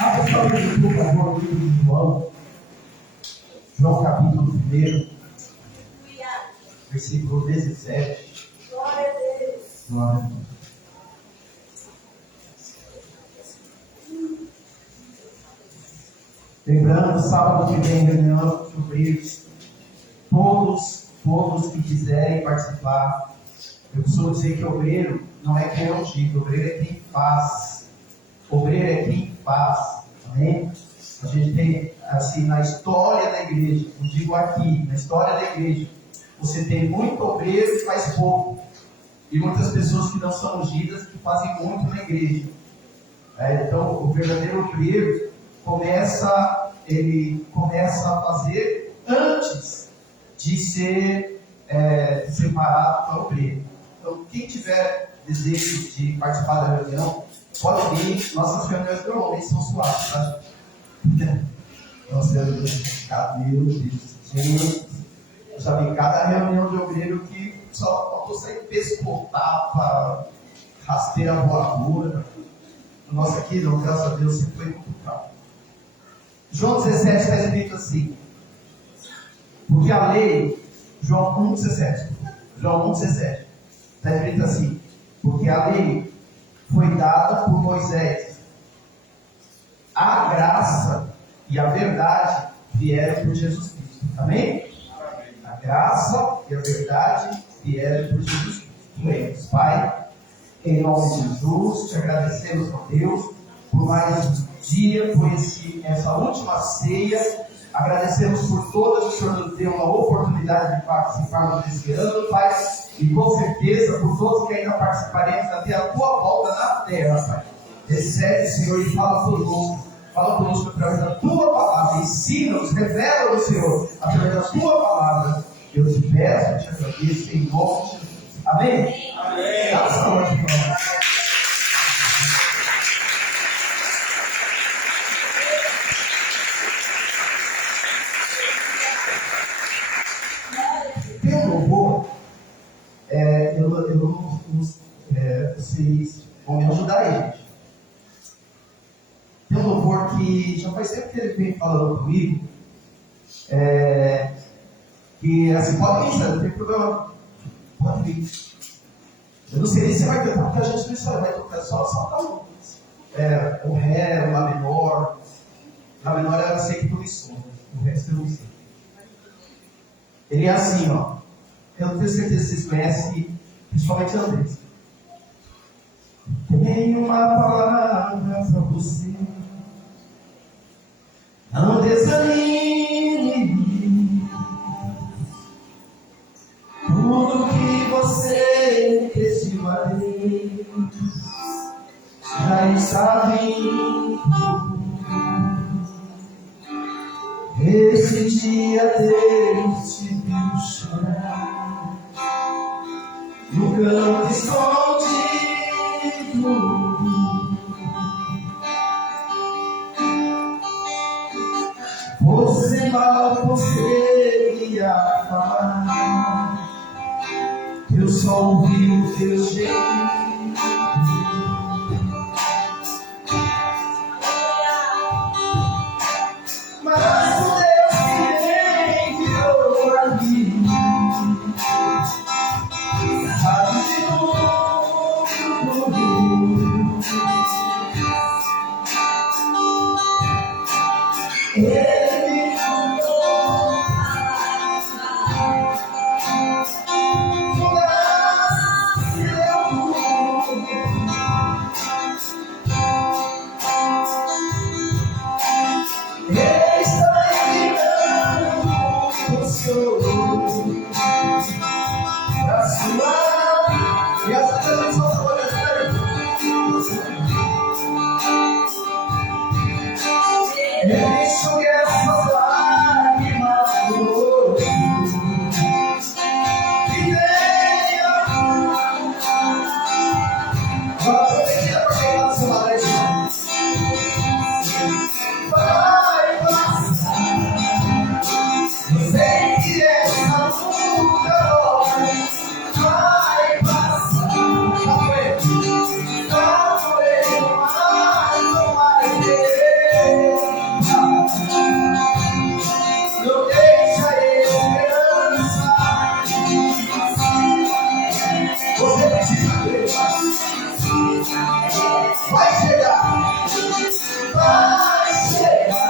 Abra sua Bíblia, por favor, no livro de João. João capítulo 1, versículo 17. Glória a Deus. Glória a Deus. Lembrando, sábado que vem, reunião de obreiros, todos que quiserem participar. Eu costumo dizer que obreiro não é quem é ungido, obreiro é quem faz. Obreiro é quem faz. Amém? A gente tem, assim, na história da igreja, não digo aqui, na história da igreja, você tem muito obreiro que faz pouco. E muitas pessoas que não são ungidas que fazem muito na igreja. Então, o verdadeiro obreiro ele começa a fazer antes de ser separado para o obreiro. Então, quem tiver desejo de participar da reunião, pode vir. Nossas reuniões normalmente são suaves, tá? Nós temos, meu Deus, gente, eu já vi cada reunião de obreiro que só faltou sair pescotapa, rasteira voadora. Nossa, aqui não, graças a Deus, sempre foi muito calmo. João 17 está escrito assim, porque a lei, João 1,17, está escrito assim, porque a lei foi dada por Moisés, a graça e a verdade vieram por Jesus Cristo. Amém? A graça e a verdade vieram por Jesus Cristo. Oremos. Pai, em nome de Jesus, te agradecemos, ó Deus, por mais um dia, por essa última ceia. Agradecemos por todas que o Senhor nos deu uma oportunidade de participarmos desse ano, Pai, e com certeza por todos que ainda participaremos até a tua volta na terra, Pai. Recebe, Senhor, e fala conosco através da tua palavra. Ensina-nos, revela-nos, Senhor, através da tua palavra. Eu te peço e te agradeço em nome de Jesus. Amém? Amém. Dá saúde para nós. Tem um louvor, vocês vão me ajudar aí, gente. Tem um louvor que já faz tempo que ele vem falando comigo, que assim, pode vir, não tem problema, pode vir. Eu não sei nem se vai cantar, porque a gente não sabe, vai tocar só um Ré, um Lá menor. Lá menor eu sei que tu me som, o resto eu não sei. Ele é assim, ó. Eu não tenho certeza se vocês conhecem, principalmente Andrés. Tenho uma palavra para você. Não desanime. Tudo que você pediu a Deus já está vindo. Esse dia Deus te viu chorar no canto escondido. Você mal conseguia falar, eu só ouvi o teu jeito. Mas o Deus que vem virou por mim, sabe de tudo. Ele me mandou Ele está enviando o Senhor para sua. E as pessoas vão olhando. Ele enxuga essas lágrimas do rosto. E venha. Agora eu queria pegar a sua letra. Vai passar. Eu sei que essa luta vai passar. Não vai ter. Não deixa a esperança. Você precisa crer. Vai chegar. Vai chegar.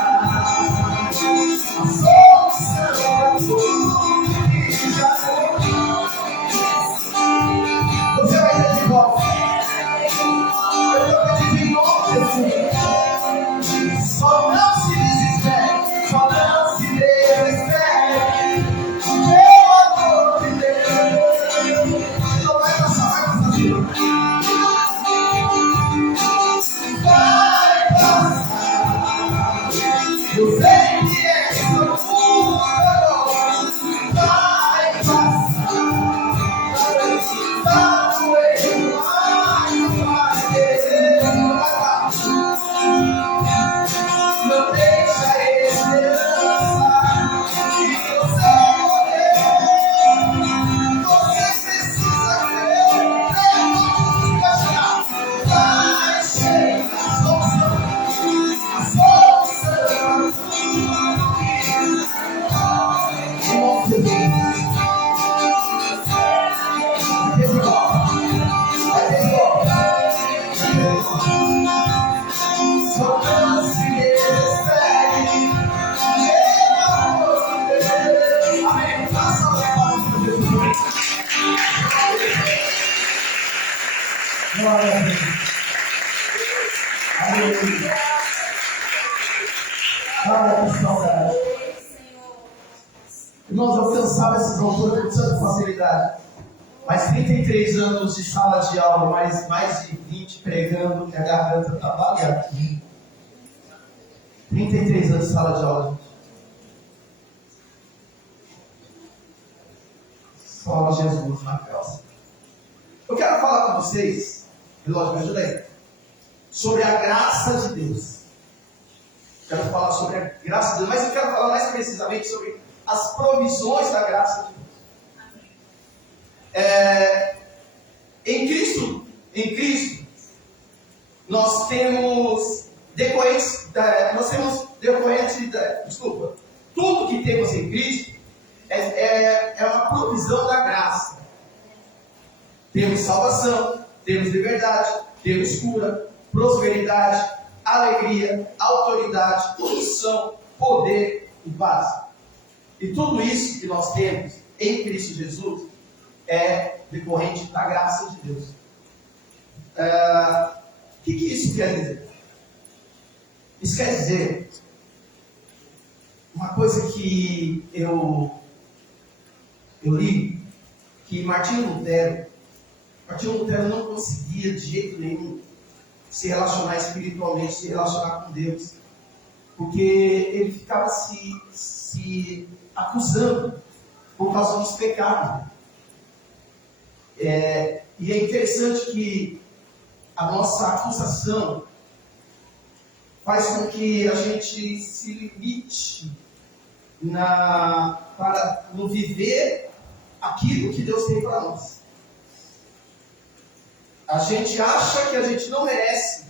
A solução para tudo que já foi. Você vai ter de volta. Eu estou pedindo em nome de Jesus. Só não se desespere. Só não se desespere. Pelo amor de Deus. Não vai passar, vai passar. Vai passar. Eu sei que essa luta vai passar. Vai doer, mas não vai ter. Não deixa a esperança que você morrer. Você precisa crer. Vai chegar. Vai chegar. A solução. A solução. Vai ter de volta. Vai ter de volta. Só não se desespere. Pelo amor de Deus. Amém. Faça a palma para Jesus. Glória a Deus. Aleluia. Ah, que saudade. Irmãos, eu alcançava essa altura com tanta facilidade. Mas 33 anos de sala de aula, mais de 20 pregando, que a garganta está baleada aqui. 33 anos de sala de aula, gente. Só Jesus na calça. Eu quero falar com vocês, e lógico, me ajuda aí, sobre a graça de Deus. Quero falar sobre a graça de Deus, mas eu quero falar mais precisamente sobre as provisões da graça de Deus. Em Cristo, nós temos tudo que temos em Cristo é uma provisão da graça. Temos salvação, temos liberdade, temos cura, prosperidade, alegria, autoridade, unção, poder e paz. E tudo isso que nós temos em Cristo Jesus é decorrente da graça de Deus. O que isso quer dizer? Isso quer dizer uma coisa que eu li, que Martinho Lutero não conseguia de jeito nenhum se relacionar espiritualmente, se relacionar com Deus. porque ele ficava se acusando por causa dos pecados. E é interessante que a nossa acusação faz com que a gente se limite para não viver aquilo que Deus tem para nós. A gente acha que a gente não merece,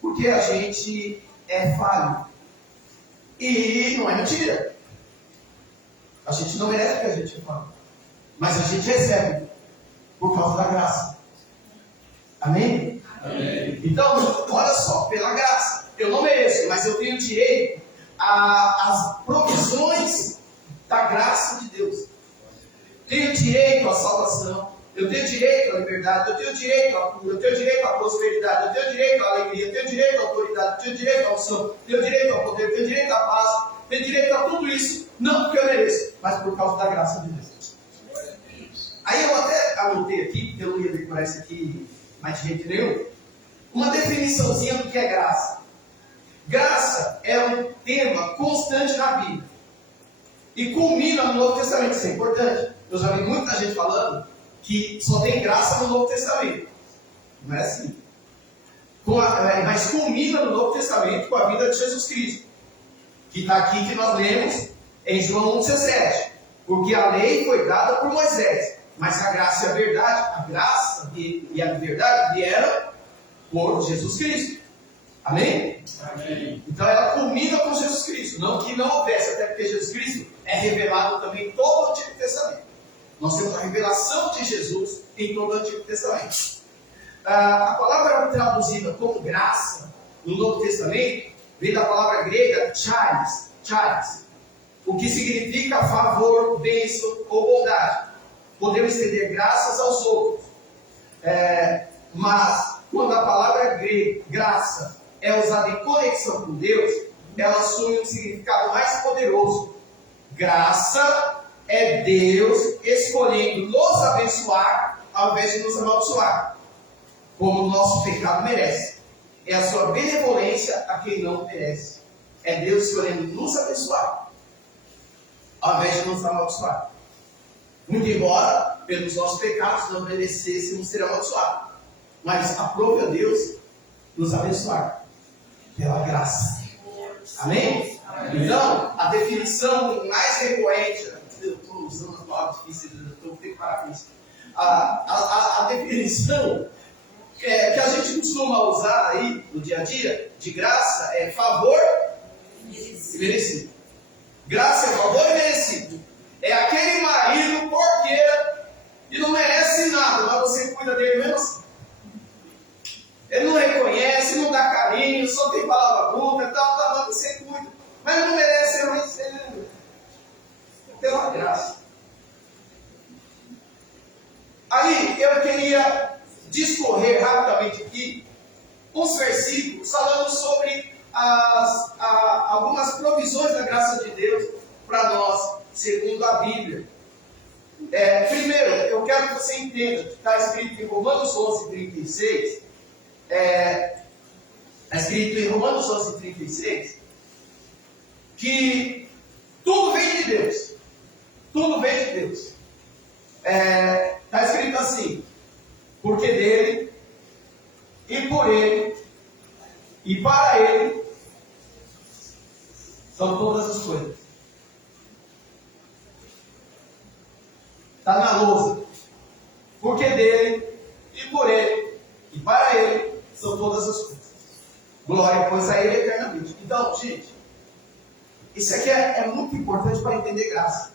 porque a gente é falho. E não é mentira. A gente não merece porque a gente é falho. Mas a gente recebe por causa da graça. Amém? Amém. Então, olha só, pela graça, eu não mereço, mas eu tenho direito às provisões da graça de Deus. Tenho direito à salvação, eu tenho direito à liberdade, eu tenho direito à cura, eu tenho direito à prosperidade, eu tenho direito à alegria, eu tenho direito à autoridade, eu tenho direito à unção, eu tenho direito ao poder, eu tenho direito à paz, eu tenho direito a tudo isso, não porque eu mereço, mas por causa da graça de Deus. Aí eu até anotei aqui, porque eu não ia decorar isso aqui mais de jeito nenhum, uma definiçãozinha do que é graça. Graça é um tema constante na Bíblia e culmina no Novo Testamento. Isso é importante. Eu já vi muita gente falando que só tem graça no Novo Testamento. Não é assim. Mas culmina no Novo Testamento com a vida de Jesus Cristo, que está aqui, que nós lemos em João 1,17. Porque a lei foi dada por Moisés, mas a graça e a verdade, a graça e a verdade vieram por Jesus Cristo. Amém? Amém. Então ela culmina com Jesus Cristo. Não que não houvesse, até porque Jesus Cristo é revelado também em todo o Antigo Testamento. Nós temos a revelação de Jesus em todo o Antigo Testamento. A palavra traduzida como graça no Novo Testamento vem da palavra grega charis, o que significa favor, bênção ou bondade. Podemos estender graças aos outros. Mas quando a palavra grega, graça, é usada em conexão com Deus, ela assume um significado mais poderoso. Graça é Deus escolhendo nos abençoar ao invés de nos amaldiçoar, como o nosso pecado merece. É a sua benevolência a quem não merece. É Deus escolhendo nos abençoar ao invés de nos amaldiçoar. Muito embora, pelos nossos pecados, não merecêssemos ser amaldiçoados. Mas aprove a Deus nos abençoar pela graça. Amém? Amém? Então, a definição mais recorrente, eu estou usando as palavras difíceis, eu estou tendo que parar com isso. A definição que a gente costuma usar aí no dia a dia, de graça, é favor e merecido. Graça é favor e merecido. É aquele marido porqueira e não merece nada, mas você cuida dele mesmo assim. Ele não reconhece, não dá carinho, só tem palavra bruta, mas você cuida. Mas ele não merece, mas ele pela graça. Aí eu queria discorrer rapidamente aqui uns versículos falando sobre algumas provisões da graça de Deus para nós, segundo a Bíblia. Primeiro, eu quero que você entenda que está escrito em Romanos 11:36. Está escrito em Romanos 11:36 que tudo vem de Deus. Tudo vem de Deus. Está escrito assim: porque dele, e por ele, e para ele, são todas as coisas. Está na lousa. Porque dele, e por ele, e para ele, são todas as coisas. Glória, pois, a ele eternamente. Então, gente, isso aqui é muito importante para entender graça.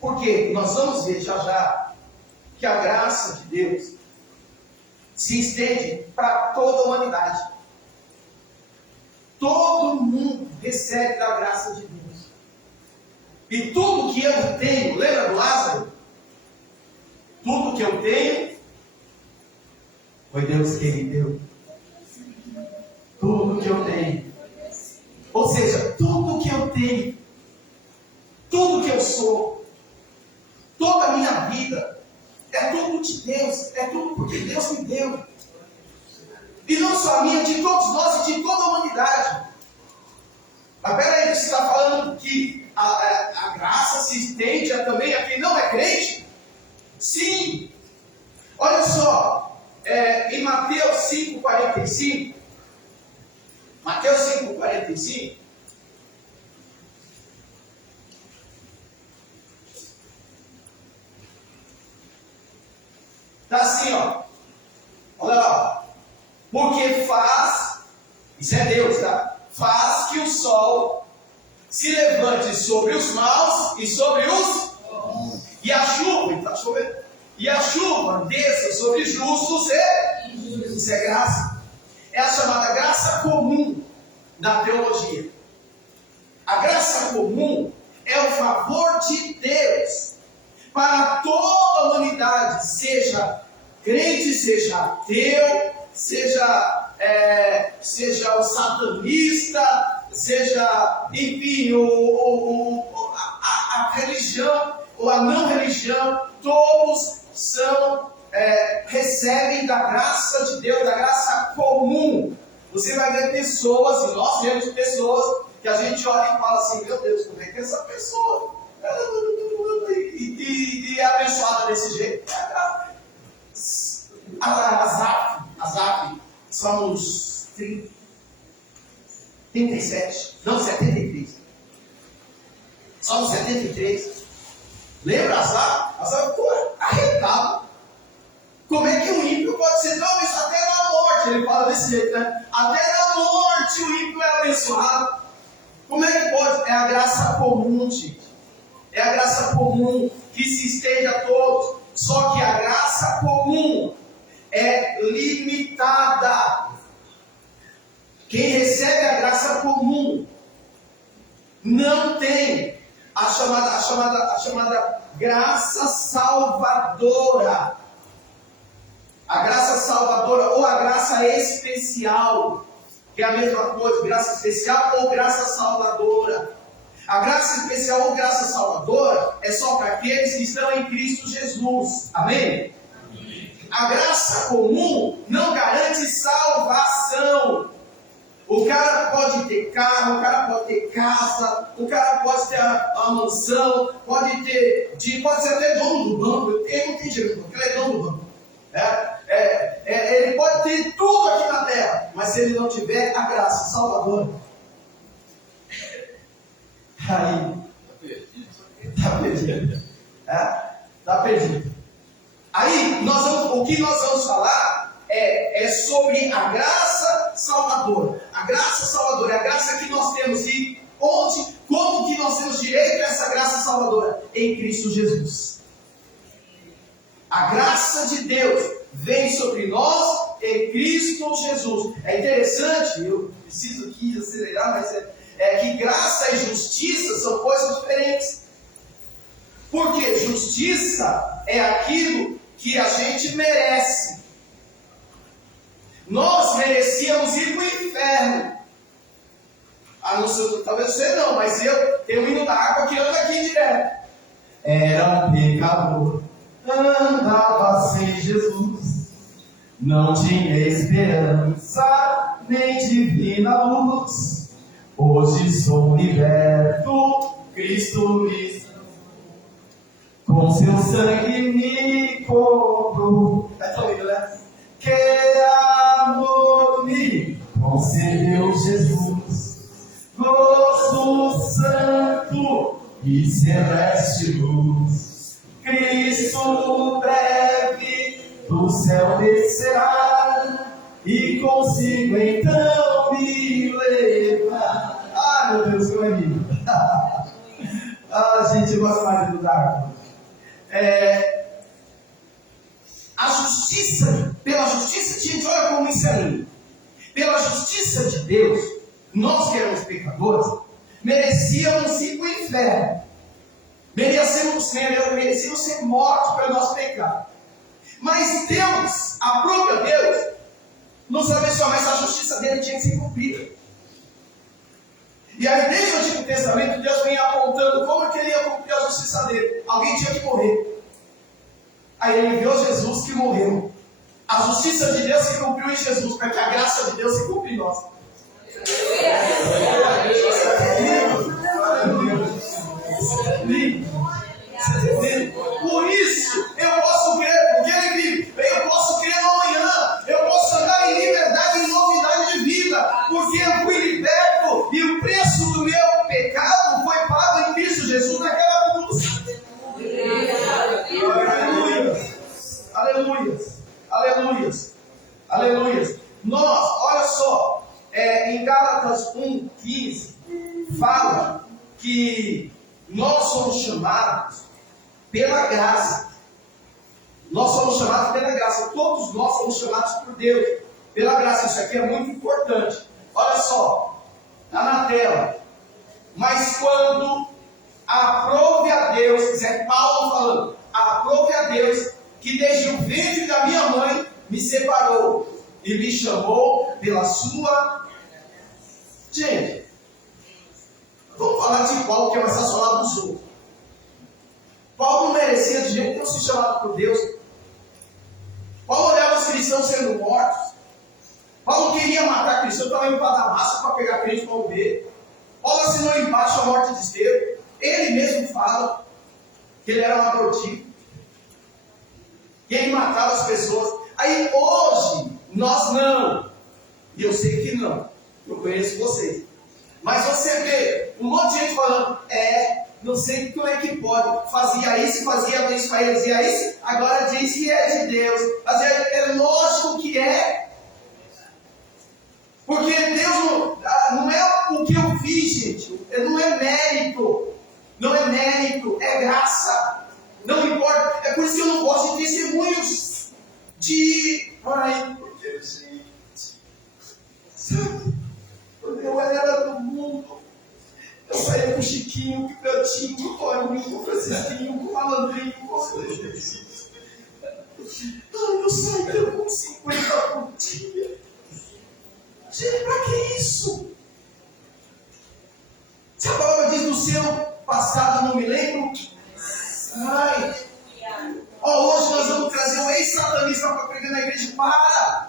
Porque nós vamos ver já que a graça de Deus se estende para toda a humanidade. Todo mundo recebe da graça de Deus. E tudo que eu tenho, lembra do Lázaro? Tudo que eu tenho, foi Deus quem me deu. Tudo que eu tenho. Ou seja, tudo que eu tenho, tudo que eu sou, toda a minha vida, é tudo de Deus, é tudo porque Deus me deu. E não só a minha, de todos nós e de toda a humanidade. Mas peraí, você está falando que a graça se estende também a quem não é crente? Sim. Olha só, em Mateus 5,45, Mateus 5,45, está assim, ó. Olha lá. Porque faz, isso é Deus, tá? Faz que o sol se levante sobre os maus e sobre os bons. E a chuva, está chovendo. E a chuva desça sobre justos e injustos. Isso é graça. É a chamada graça comum da teologia. A graça comum é o favor de Deus para toda a humanidade, seja crente, seja ateu, seja o satanista, seja, enfim, a religião ou a não religião, todos recebem da graça de Deus, da graça comum. Você vai ver pessoas, e nós vemos pessoas, que a gente olha e fala assim, meu Deus, como é que essa pessoa e é abençoada desse jeito? Asaf, Salmos 37, não, 73. Salmo 73. Lembra Asaf? Asaf ficou arretado. Como é que o ímpio pode ser? Não, isso até na morte, ele fala desse jeito, né? Até na morte o ímpio é abençoado. Como é que pode? É a graça comum, gente. É a graça comum que se estende a todos. Só que a graça comum é limitada. Quem recebe a graça comum não tem a chamada graça salvadora. A graça salvadora ou a graça especial, que é a mesma coisa, graça especial ou graça salvadora. A graça especial ou graça salvadora é só para aqueles que estão em Cristo Jesus. Amém? A graça comum não garante salvação. O cara pode ter carro, o cara pode ter casa, o cara pode ter uma mansão, pode ser até dono do banco. Ele não tem dinheiro, porque ele é dono do banco. Ele pode ter tudo aqui na terra, mas se ele não tiver a graça salvadora, aí está perdido. Está perdido. Aí o que nós vamos falar é sobre a graça salvadora. A graça salvadora é a graça que nós temos. E como que nós temos direito a essa graça salvadora? Em Cristo Jesus. A graça de Deus vem sobre nós em Cristo Jesus. É interessante, eu preciso aqui acelerar, mas que graça e justiça são coisas diferentes. Porque justiça é aquilo que a gente merece. Nós merecíamos ir para o inferno. A não ser, talvez você não, mas eu tenho ido da água que anda aqui direto. Era um pecador, andava sem Jesus, não tinha esperança nem divina luz. Hoje sou liberto, Cristo me salvou, com seu sangue me comprou. É tão lindo, né? Que amor me concedeu Jesus, gozo santo e celeste luz. Cristo breve do céu descerá e consigo então me levar. Ah, meu Deus, que lindo. A gente gosta mais do Dark. A justiça, pela justiça, gente, olha como isso é lindo. Pela justiça de Deus, nós que éramos pecadores, merecíamos ir para o inferno. Merecíamos ser mortos pelo nosso pecado. Mas Deus, a própria Deus, nos abençoou, mas a justiça dele tinha que ser cumprida. E aí, desde o Antigo Testamento, Deus vem apontando como que ele ia cumprir a justiça dele. Alguém tinha que morrer. Aí ele enviou Jesus que morreu. A justiça de Deus se cumpriu em Jesus, para que a graça de Deus se cumpra em nós. que nós somos chamados pela graça. Nós somos chamados pela graça. Todos nós somos chamados por Deus pela graça. Isso aqui é muito importante. Olha só, está na tela. Mas quando aprove a Deus, isso é Paulo falando, aprove a Deus que desde o ventre da minha mãe me separou e me chamou pela sua. Gente, vamos falar de Paulo, que é mais fácil falar dos outros. Paulo não merecia de jeito nenhum ser chamado por Deus. Paulo olhava os cristãos sendo mortos. Paulo queria matar cristãos, estava indo para Damasco para pegar crente para morrer. Paulo assinou embaixo a morte de Estevão. Ele mesmo fala que ele era um abortivo. E ele matava as pessoas. Aí hoje, nós não. E eu sei que não. Eu conheço vocês. Mas você vê um monte de gente falando, não sei como é que pode. Fazia isso, fazia isso, agora diz que é de Deus. Mas é lógico que é. Porque Deus não é o que eu fiz, gente. Não é mérito. Não é mérito, é graça. Não importa. É por isso que eu não gosto de testemunhos de... Ai, porque, gente... Sabe? Quando eu era do mundo, eu saía com o Chiquinho, com o Cantinho, com o Toninho, com o Francisquinho, com o Malandrinho, com os dois. Ai, eu saía com 50 por dia. Gente, pra que isso? Se a palavra diz do seu passado, não me lembro. Ai. Hoje nós vamos trazer um ex-satanista para pregar na igreja. Para!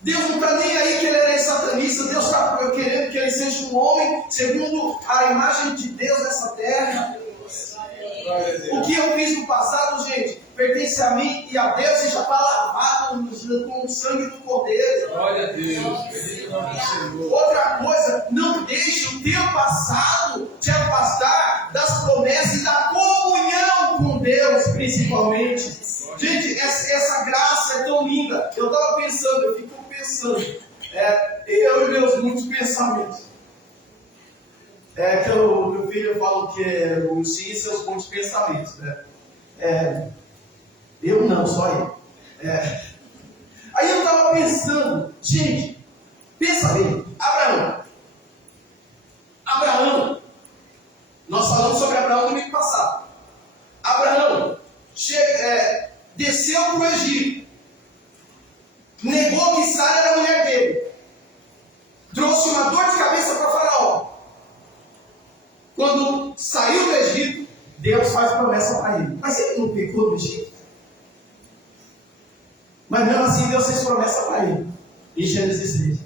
Deus não está nem aí que ele era ex-satanista. Deus está querendo que ele seja um homem segundo a imagem de Deus nessa terra. O que eu fiz no passado, gente, pertence a mim e a Deus e já está lavado com o sangue do Cordeiro. Glória a Deus. Outra coisa, não deixe o teu passado te afastar das promessas e da comunhão com Deus, principalmente. Gente, essa graça é tão linda. Eu fico pensando, eu e meus muitos pensamentos. Que o meu filho fala que o Sim e seus muitos pensamentos, né? Eu não, só ele. Aí eu estava pensando, gente, pensa bem, Abraão, nós falamos sobre Abraão no domingo passado. Abraão desceu para o Egito, negou que Sara era a mulher dele, trouxe uma dor de cabeça para Faraó. Quando saiu do Egito, Deus faz promessa para ele. Mas ele não pecou no Egito? Mas mesmo assim Deus fez promessa para ele. Em Gênesis 3.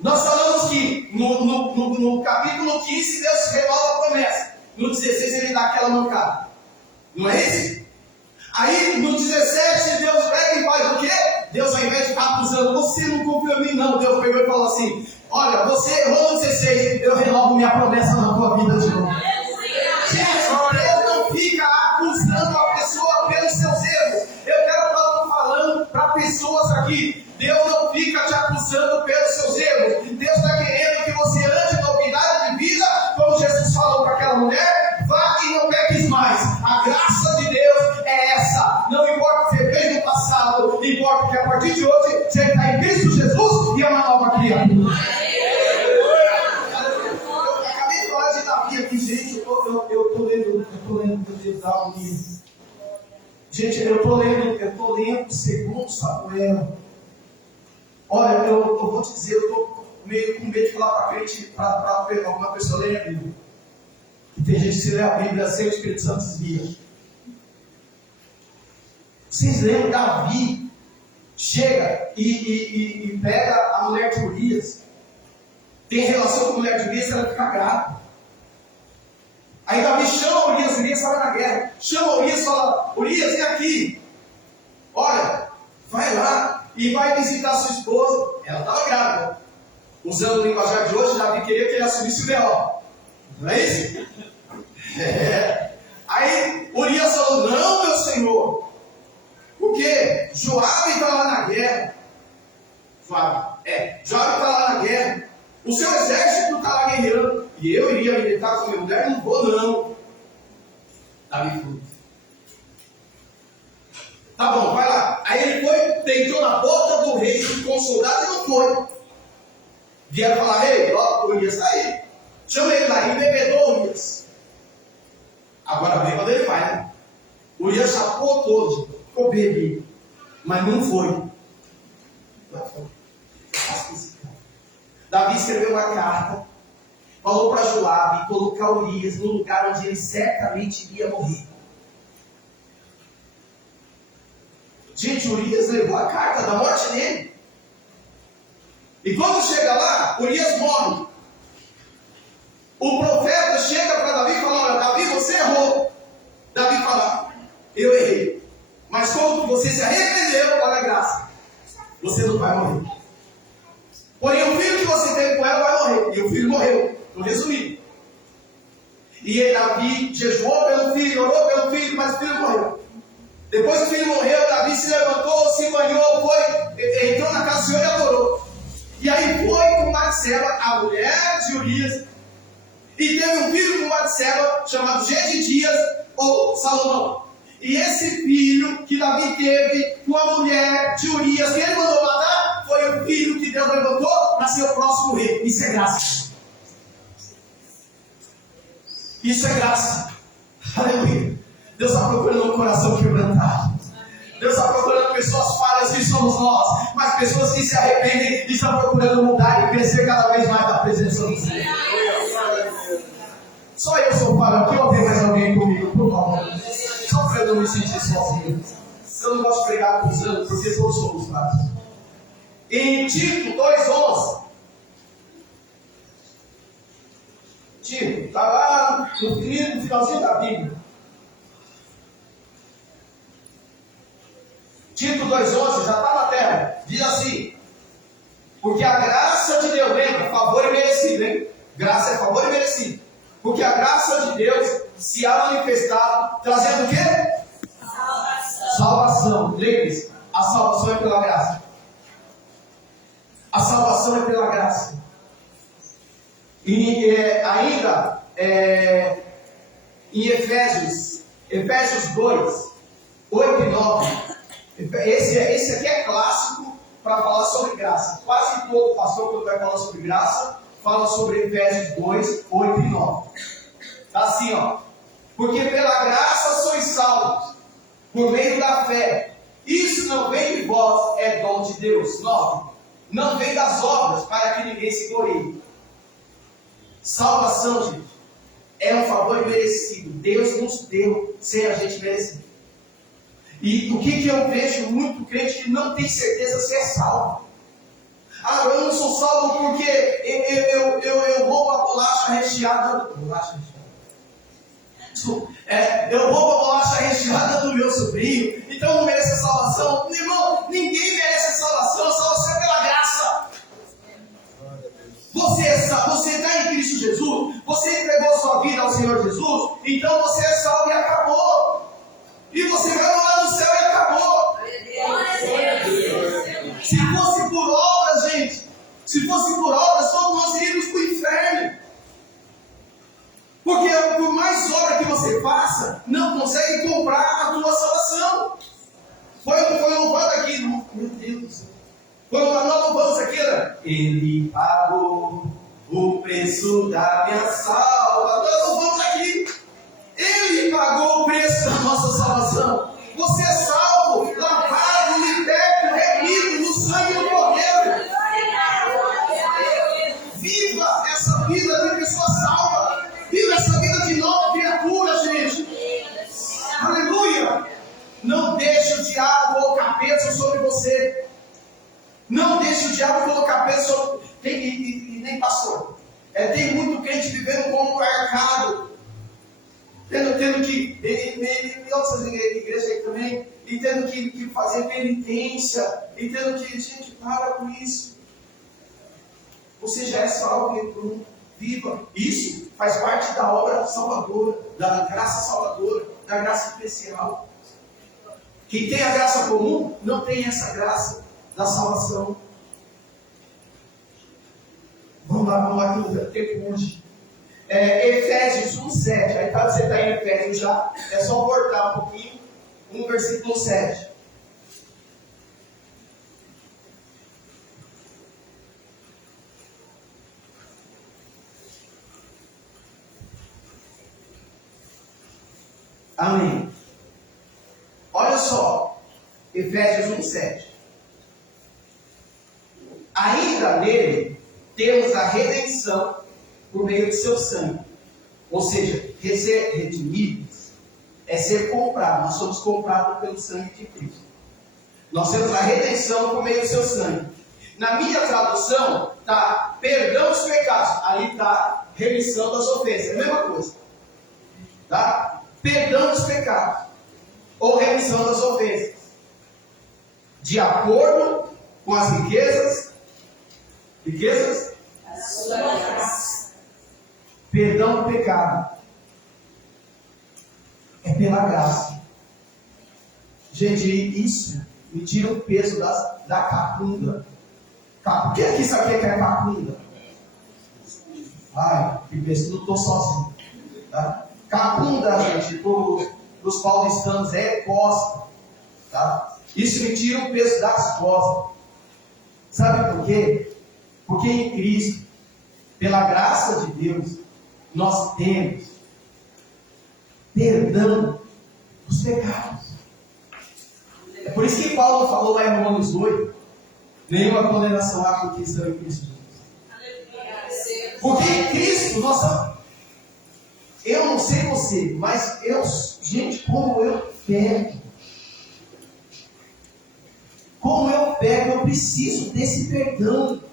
Nós falamos que no capítulo 15 Deus renova a promessa. No 16 ele dá aquela mancada. Não é esse? Aí no 17 Deus pega e faz o quê? Deus, ao invés de ficar acusando, você não confiou em mim, não. Deus pegou e falou assim: olha, você errou no 16, eu renovo minha promessa na tua vida de novo. Gente, Deus não fica acusando a pessoa pelos seus erros. Eu quero estar falando para pessoas aqui. Deus não fica te acusando pelos seus erros. Deus está querendo que você ande na novidade de vida, como Jesus falou para aquela mulher: vá e não peques mais. A graça de Deus é essa. Não importa o que você fez no passado, importa que a partir de hoje você está em Cristo Jesus e é uma nova criatura. Acabei de falar de Davi aqui, gente. Eu estou lendo o livro. Gente, eu estou lendo segundo Samuel. Olha, eu vou te dizer, eu estou meio com medo de falar para frente, para pegar uma pessoa ler a Bíblia. E tem gente que se lê a Bíblia sem o Espírito Santo desvia. Vocês lembram, Davi chega e pega a mulher de Urias, tem relação com a mulher de Urias, ela fica grávida. Aí Davi chama Urias estava na guerra, chama Urias e fala: Urias, vem aqui, olha, vai lá e vai visitar sua esposa. Ela estava grávida. Usando o linguajar de hoje, Davi queria que ele assumisse o B.O. Não é isso? Aí Urias falou: não, meu senhor, porque Joabe está lá na guerra. Joabe está lá na guerra. O seu exército está lá guerreando. e eu iria me deitar com minha mulher, não vou não. Davi foi. Tá bom, vai lá. Aí ele foi, deitou na porta do rei com o soldado e não foi. Vieram falar, rei, ó, Urias está aí. Chama ele lá, embebedou Urias. Agora vem quando ele vai, né? Urias chapou todo, ficou bebido. Mas não foi. Não foi. Davi escreveu uma carta, falou para Joabe colocar Urias no lugar onde ele certamente iria morrer. Gente, Urias levou a carta da morte dele. E quando chega lá, Urias morre. O profeta chega para Davi e fala, olha, Davi, você errou. Davi fala, eu errei. Mas como você se arrependeu, olha a graça. Você não vai morrer. Porém, o filho que você teve com ela vai morrer. E o filho morreu. Estou resumindo. E Davi jejuou pelo filho, orou pelo filho, mas o filho morreu. Depois que o filho morreu, Davi se levantou, se banhou, foi, entrou na casa do Senhor e adorou. E aí foi com Batseba, a mulher de Urias, e teve um filho com Batseba, chamado Gedidias, ou Salomão. E esse filho que Davi teve com a mulher de Urias, que ele mandou matar, foi o filho que Deus levantou para ser o próximo rei. Isso é graça. Isso é graça. Aleluia. Deus está procurando um coração quebrantado. Deus está procurando pessoas falhas que somos nós, mas pessoas que se arrependem e estão procurando mudar e crescer cada vez mais na presença do Senhor. Só eu sou falho aqui, ou tem mais alguém comigo, por favor? Só para eu não me sentir sozinho. Eu não gosto de pregar acusando, porque todos somos falhos. Em Tito 2:11, Tito, está lá no finalzinho da Bíblia. Tito 2:11, já está na terra, diz assim, porque a graça de Deus, lembra, favor e merecido, hein? Graça é favor e merecido. Porque a graça de Deus se há manifestado, trazendo o quê? Salvação. Lembre-se, a salvação é pela graça. A salvação é pela graça. E ainda, em Efésios 2, 8 e 9, esse aqui é clássico para falar sobre graça. Quase todo pastor, quando vai falar sobre graça, fala sobre Efésios 2, 8 e 9. Está assim, ó. Porque pela graça sois salvos, por meio da fé. Isso não vem de vós, é dom de Deus. 9. Não vem das obras, para que ninguém se glorie. Salvação, gente, é um favor merecido. Deus nos deu sem a gente merecer. E o que eu vejo muito crente que não tem certeza se é salvo. Ah, eu não sou salvo porque eu roubo a bolacha recheada. Desculpa. Eu roubo a bolacha recheada do meu sobrinho, então não merece a salvação. Irmão, ninguém merece a salvação. A salvação é pela graça. Você está em Cristo Jesus, você entregou sua vida ao Senhor Jesus, então você é salvo e acabou. E você vai morar no céu e acabou. Se fosse por obras, gente, se fosse por obras, todos nós iríamos para o inferno. Porque por mais obra que você faça, não consegue comprar a tua salvação. Foi louvado aqui, meu Deus do céu. Quando nós louvamos aqui, né? Ele pagou o preço da minha salva. Nós louvamos aqui. Ele pagou o preço da nossa salvação. Você é salvo, lavado, liberto, remido no sangue do Cordeiro. Viva essa vida de pessoa salva. Viva essa vida de nova criatura, gente. Aleluia. Não deixe o diabo ou o capeta sobre você. Não deixe o diabo colocar peso sobre... E nem pastor. Tem muito crente vivendo como um mercado. Tendo que... Em outras igrejas aí também. E tendo que fazer penitência. E tendo que... Gente, para com isso. Você já é salvo. Viva. Isso faz parte da obra salvadora. Da graça salvadora. Da graça especial. Quem tem a graça comum, não tem essa graça da salvação. Vamos lá que o tempo urge. Efésios 1:7. Aí tá, você está em Efésios já, é só voltar um pouquinho, no versículo 7. Amém. Olha só, Efésios 1:7. Ainda nele temos a redenção por meio de seu sangue. Ou seja, ser redimidos é ser comprado. Nós somos comprados pelo sangue de Cristo. Nós temos a redenção por meio do seu sangue. Na minha tradução está perdão dos pecados. Ali está remissão das ofensas. É a mesma coisa. Tá? Perdão dos pecados. Ou remissão das ofensas. De acordo com as riquezas. Riquezas? Perdão do pecado. É pela graça. Gente, isso me tira o peso da capunda. Quem aqui sabe o que é capunda? Ai, que peso, não estou sozinho. Tá? Capunda, gente, para os paulistanos é costa. Tá? Isso me tira o peso das costas. Sabe por quê? Porque em Cristo, pela graça de Deus, nós temos perdão dos pecados. É por isso que Paulo falou lá em Romanos 8: nenhuma condenação há por que estão em Cristo Jesus. Porque em Cristo, eu não sei você, mas gente, como eu peco. Como eu peco, eu preciso desse perdão.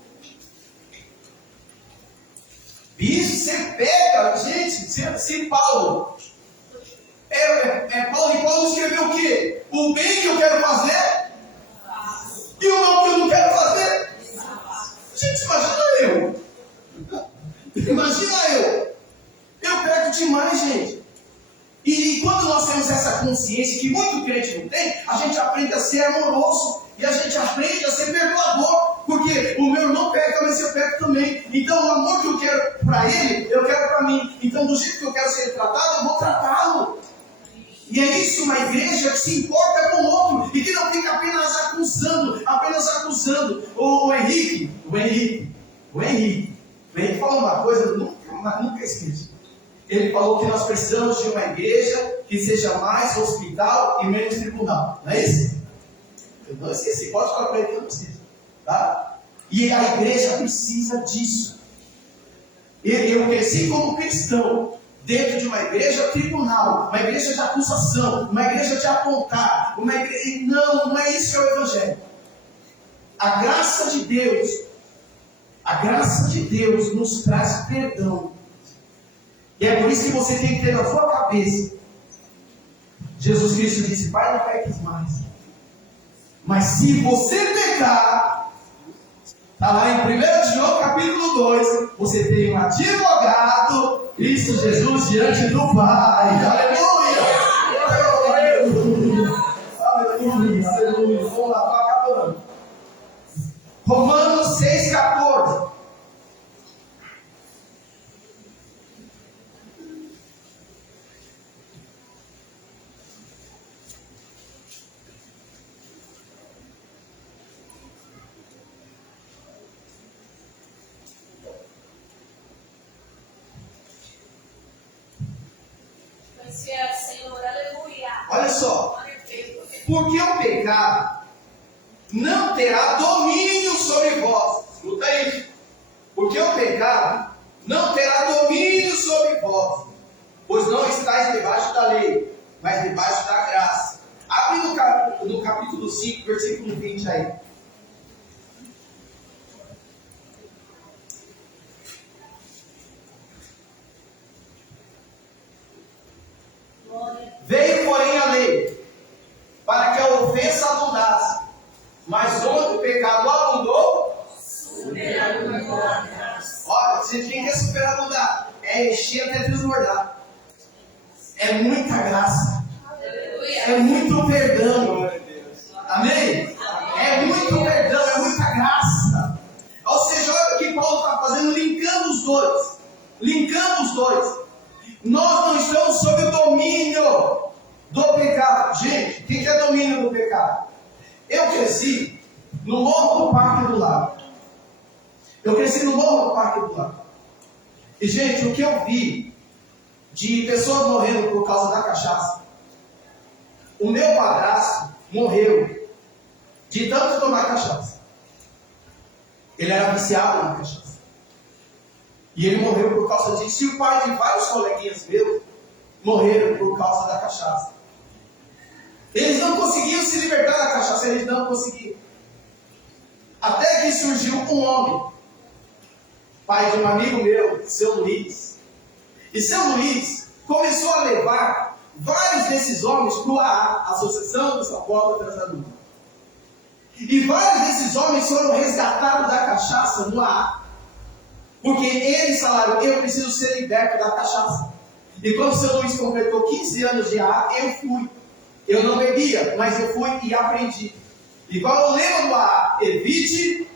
Isso você pega, gente, se Paulo. Paulo, e Paulo escreveu o quê? O bem que eu quero fazer e o mal que eu não quero fazer. Gente, imagina eu. Imagina eu. Eu peco demais, gente. E quando nós temos essa consciência que muito crente não tem, a gente aprende a ser amoroso. E a gente aprende a ser perdoador. Porque o meu irmão peca, mas eu peco também. Então o amor que eu quero para ele, eu quero para mim. Então do jeito que eu quero ser tratado, eu vou tratá-lo. E é isso, uma igreja que se importa com o outro. E que não fica apenas acusando. O Henrique falou uma coisa, eu nunca esqueço. Ele falou que nós precisamos de uma igreja que seja mais hospital e menos tribunal. Não é isso? Eu não esqueci, pode falar para ele que eu não preciso. Tá? E a igreja precisa disso. Eu cresci como cristão dentro de uma igreja tribunal, uma igreja de acusação, uma igreja de apontar, não é isso que é o Evangelho. A graça de Deus nos traz perdão. E é por isso que você tem que ter na sua cabeça. Jesus Cristo disse: Pai, não peques mais. Mas se você pecar, está lá em 1 João capítulo 2, você tem um advogado, Cristo Jesus, diante do Pai. Aleluia! Aleluia! Vamos lá, está acabando. Romanos 6,14. Olha só, porque o pecado não terá domínio sobre vós. Escuta isso. Porque o pecado não terá domínio sobre vós, pois não estáis debaixo da lei, mas debaixo da graça. Abre no capítulo 5, versículo 20 aí. Veio, porém, a lei, para que a ofensa abundasse. Mas onde o pecado abundou, superabundou a graça. Olha, você tem que superabundar. É encher até desbordar. É muita graça. É muito perdão. Amém? É muito perdão, é muita graça. Ou seja, olha o que Paulo está fazendo, linkando os dois. Linkando ambos dois. Nós não estamos sob o domínio do pecado. Gente, o que é domínio do pecado? Eu cresci no Morro do Parque do Lago. E, gente, o que eu vi de pessoas morrendo por causa da cachaça. O meu padrasto morreu de tanto tomar cachaça. Ele era viciado na cachaça. E ele morreu por causa disso. E o pai de vários coleguinhas meus morreram por causa da cachaça. Eles não conseguiam se libertar da cachaça. Eles não conseguiam. Até que surgiu um homem, pai de um amigo meu, seu Luiz. E seu Luiz começou a levar vários desses homens para o AA, Associação dos Apóstolos Adultos. E vários desses homens foram resgatados da cachaça no AA. Porque eles falaram, eu preciso ser liberto da cachaça. E quando seu Luiz completou 15 anos de AA, eu fui. Eu não bebia, mas eu fui e aprendi. E qual é o lema do AA? Evite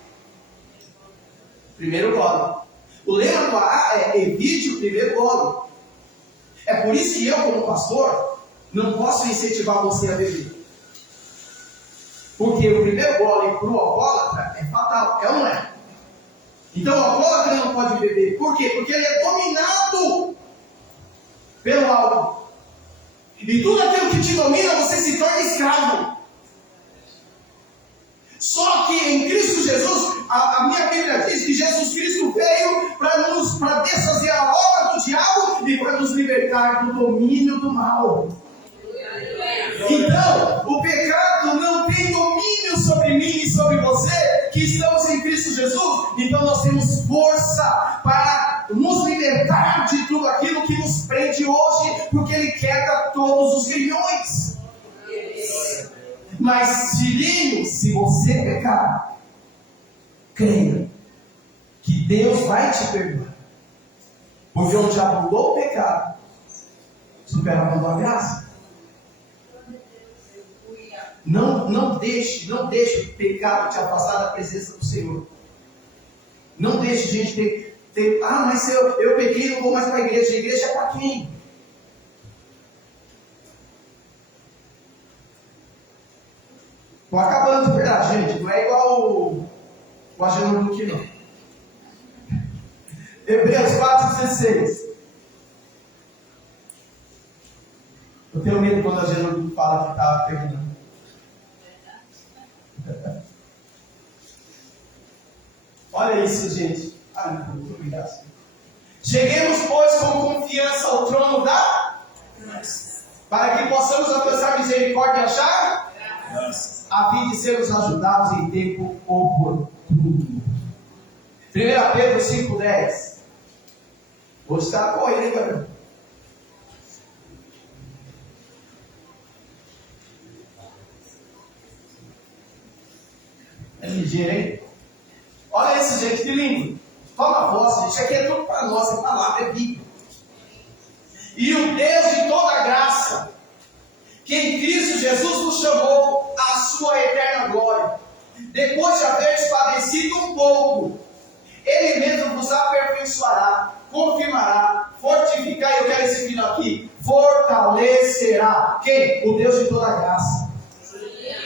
primeiro gole. O lema do AA é evite o primeiro gole. É por isso que eu, como pastor, não posso incentivar você a beber. Porque o primeiro gole para o alcoólatra é fatal, é ou não é? Então o alcoólatra não pode beber. Por quê? Porque ele é dominado pelo álcool. E tudo aquilo que te domina, você se torna escravo. Só que em Cristo Jesus, a minha Bíblia diz que Jesus Cristo veio para desfazer a obra do diabo e para nos libertar do domínio do mal. Então, o pecado não tem domínio sobre mim e sobre você, que estamos em Cristo Jesus. Então nós temos força para nos libertar de tudo aquilo que nos prende hoje, porque Ele quebra todos os grilhões. Mas, filhinho, se você pecar, creia que Deus vai te perdoar. Porque onde abundou o pecado, superabundou a graça. Não deixe o pecado te afastar da presença do Senhor. Não deixe a gente ter mas eu pequei, não vou mais para a igreja. A igreja é para quem? Estou acabando de verdade, gente. Não é igual o Agenor do que não. Hebreus 4,16. Eu tenho medo quando a Agenor fala que estava terminando. Olha isso, gente. Muito obrigado. Cheguemos, pois, com confiança ao trono da graça, para que possamos alcançar misericórdia e achar graça, a fim de sermos ajudados em tempo oportuno. 1 Pedro 5,10. Hoje está correndo, hein, Gabriel? É ligeiro, hein? Olha isso, gente, que lindo. Toma a voz, gente. Isso aqui é tudo para nós, é palavra, é Bíblia. E o Deus de toda graça, que em Cristo Jesus nos chamou à sua eterna glória, depois de haveres padecido um pouco, Ele mesmo vos aperfeiçoará, confirmará, fortificar, eu quero esse final aqui, fortalecerá. Quem? O Deus de toda graça.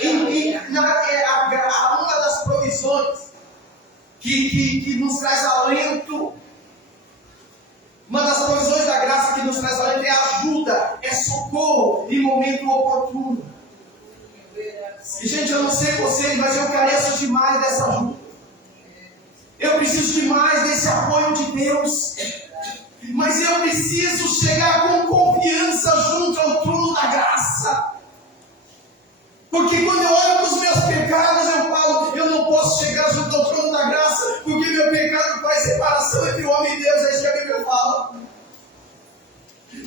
Uma das provisões que nos traz alento, uma das provisões da graça que nos traz alento é ajuda, é socorro em momento oportuno. E, gente, eu não sei vocês, mas eu careço demais dessa ajuda. Eu preciso demais desse apoio de Deus. Mas eu preciso chegar com confiança junto ao trono da graça. Porque quando eu olho para os meus pecados, eu falo, eu não posso chegar junto ao trono da graça, porque meu pecado faz separação entre o homem e Deus, é isso que a Bíblia fala.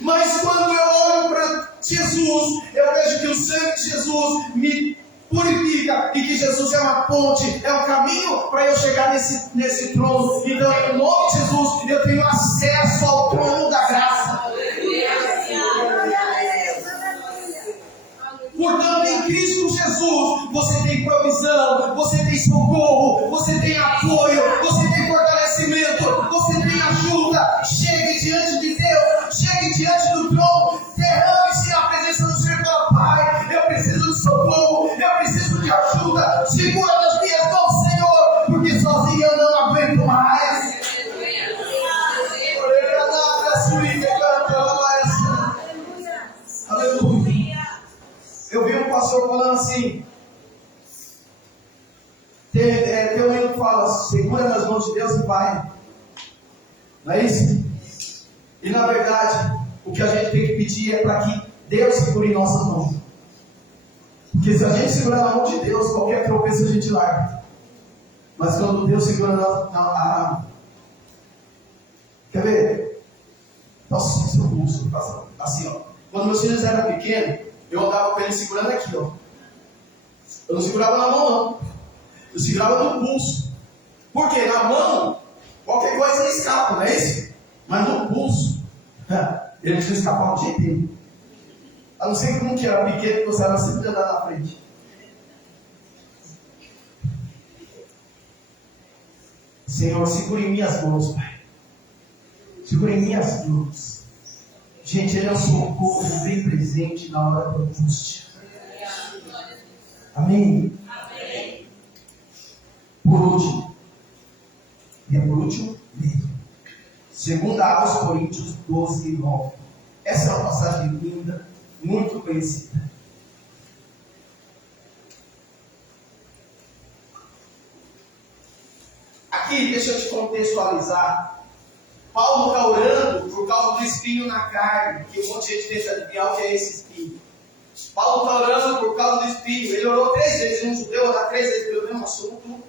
Mas quando eu olho para Jesus, eu vejo que o sangue de Jesus me purifica, e que Jesus é uma ponte, é um caminho para eu chegar nesse trono. Então, em nome de Jesus, eu tenho acesso ao trono da graça. Portanto, em Cristo Jesus, você tem provisão, você tem socorro, você tem apoio, você tem fortalecimento, você tem ajuda. Chegue diante diante do trono, derrame-se a presença do Senhor. Fala, Pai, eu preciso de socorro, eu preciso de ajuda. Segura nas minhas mãos, Senhor, porque sozinho eu não aguento mais. Aleluia. Eu vi um pastor falando assim. Tem um hino que fala: segura nas mãos de Deus e vai. Não é isso? E na verdade, o que a gente tem que pedir é para que Deus segure em nossas mãos. Porque se a gente segurar na mão de Deus, qualquer tropeço a gente larga. Mas quando Deus segura na quer ver? Nossa, seu pulso, assim, ó. Quando meus filhos eram pequenos, eu andava com eles segurando aqui, ó. Eu não segurava na mão, não. Eu segurava no pulso. Por quê? Na mão, qualquer coisa escapa, não é isso? Mas no pulso, eles não escapavam de jeito nenhum. A não ser que um que era pequeno, que você era sempre andar na frente. Senhor, segura em minhas mãos, Pai. Segura em minhas mãos. Gente, Ele é o socorro bem presente na hora da angústia. Amém? Amém. Por último, e é por último mesmo, 2 Coríntios 12, 9. Essa é uma passagem linda, muito conhecida. Aqui, deixa eu te contextualizar. Paulo está orando por causa do espinho na carne, que um monte de gente tenta adivinhar o que é esse espinho. Paulo está orando por causa do espinho. Ele orou 3 vezes. Um judeu orar 3 vezes pelo mesmo assunto.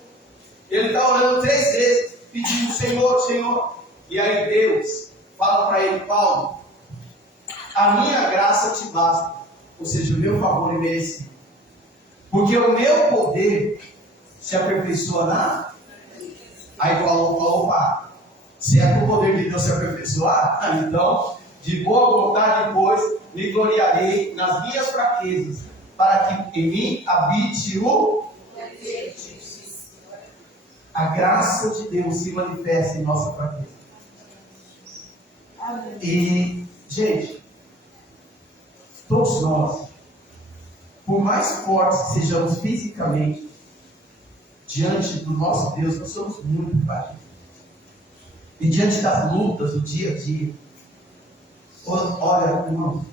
Ele está orando 3 vezes, pedindo: Senhor, Senhor. E aí Deus fala para ele: Paulo, a minha graça te basta. Ou seja, o meu favor é merecido. Porque o meu poder se aperfeiçoa na... Aí Paulo falou: opa, se é para o poder de Deus se aperfeiçoar, então, de boa vontade depois, me gloriarei nas minhas fraquezas, para que em mim habite a graça de Deus se manifesta em nossa fraqueza. E, gente, todos nós, por mais fortes que sejamos fisicamente, diante do nosso Deus, nós somos muito frágeis. E diante das lutas do dia a dia, olha, irmão,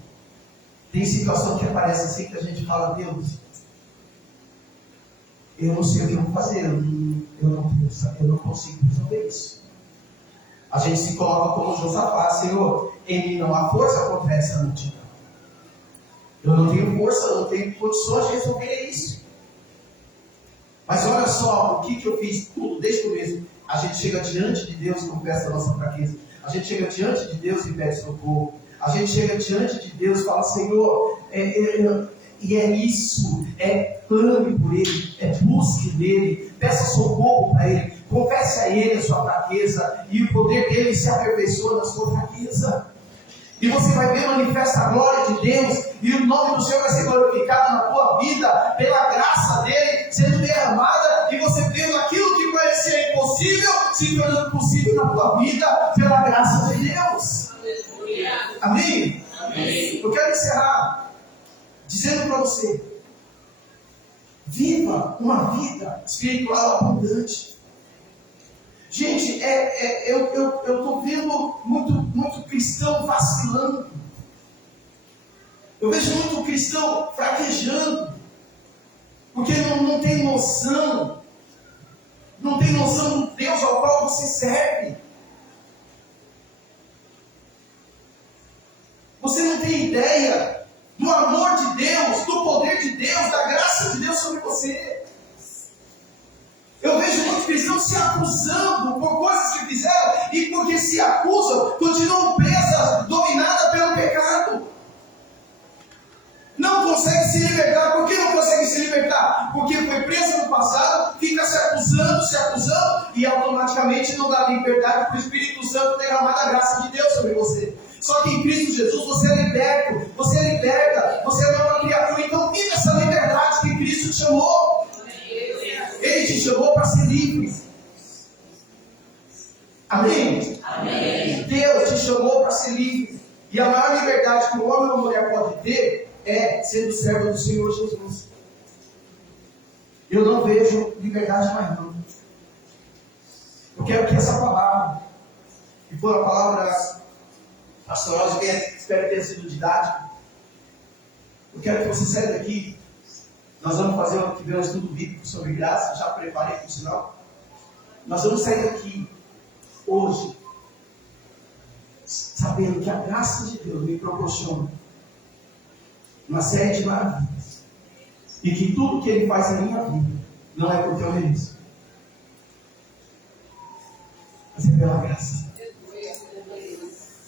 tem situação que aparece assim que a gente fala: Deus, eu não sei o que eu vou fazer, eu não consigo resolver isso. A gente se coloca como Josafá: Senhor, em mim não há força contra essa multidão. Eu não tenho força, eu não tenho condições de resolver isso. Mas olha só, o que eu fiz tudo desde o começo. A gente chega diante de Deus e confessa a nossa fraqueza. A gente chega diante de Deus e pede socorro. A gente chega diante de Deus e fala: Senhor, e é isso, clame por Ele, busque nele, peça socorro para Ele, confesse a Ele a sua fraqueza, e o poder dele se aperfeiçoa na sua fraqueza. E você vai ver manifesta a glória de Deus, e o nome do Senhor vai ser glorificado na tua vida, pela graça dele sendo derramada, e você vendo aquilo que parecia impossível se tornando possível na tua vida, pela graça de Deus. Amém? Amém. Eu quero encerrar dizendo para você: viva uma vida espiritual abundante. Gente, eu estou vendo muito cristão vacilando. Eu vejo muito cristão fraquejando. Porque não tem noção. Não tem noção do Deus ao qual você serve. Você não tem ideia do amor de Deus, do poder de Deus, da graça de Deus sobre você. Eu vejo muitos cristãos se acusando por coisas que fizeram, e porque se acusam, continuam presas, dominadas pelo pecado. Não consegue se libertar. Por que não consegue se libertar? Porque foi presa no passado, fica se acusando, e automaticamente não dá liberdade para o Espírito Santo derramar a graça de Deus sobre você. Só que em Cristo Jesus você é liberto, você é liberta, você é nova criatura. Então vive essa liberdade que Cristo te chamou. Ele te chamou para ser livre. Amém? Amém. Deus te chamou para ser livre. E a maior liberdade que o homem ou a mulher pode ter é sendo servo do Senhor Jesus. Eu não vejo liberdade maior. Eu quero que essa palavra, que for a palavra pastoral, espero que tenha sido didática, eu quero que você saia daqui. Nós vamos fazer o que vem um estudo bíblico sobre graça, já preparei para o sinal. Nós vamos sair daqui hoje, sabendo que a graça de Deus me proporciona uma série de maravilhas. E que tudo que Ele faz na minha vida não é porque eu mereço, mas é pela graça.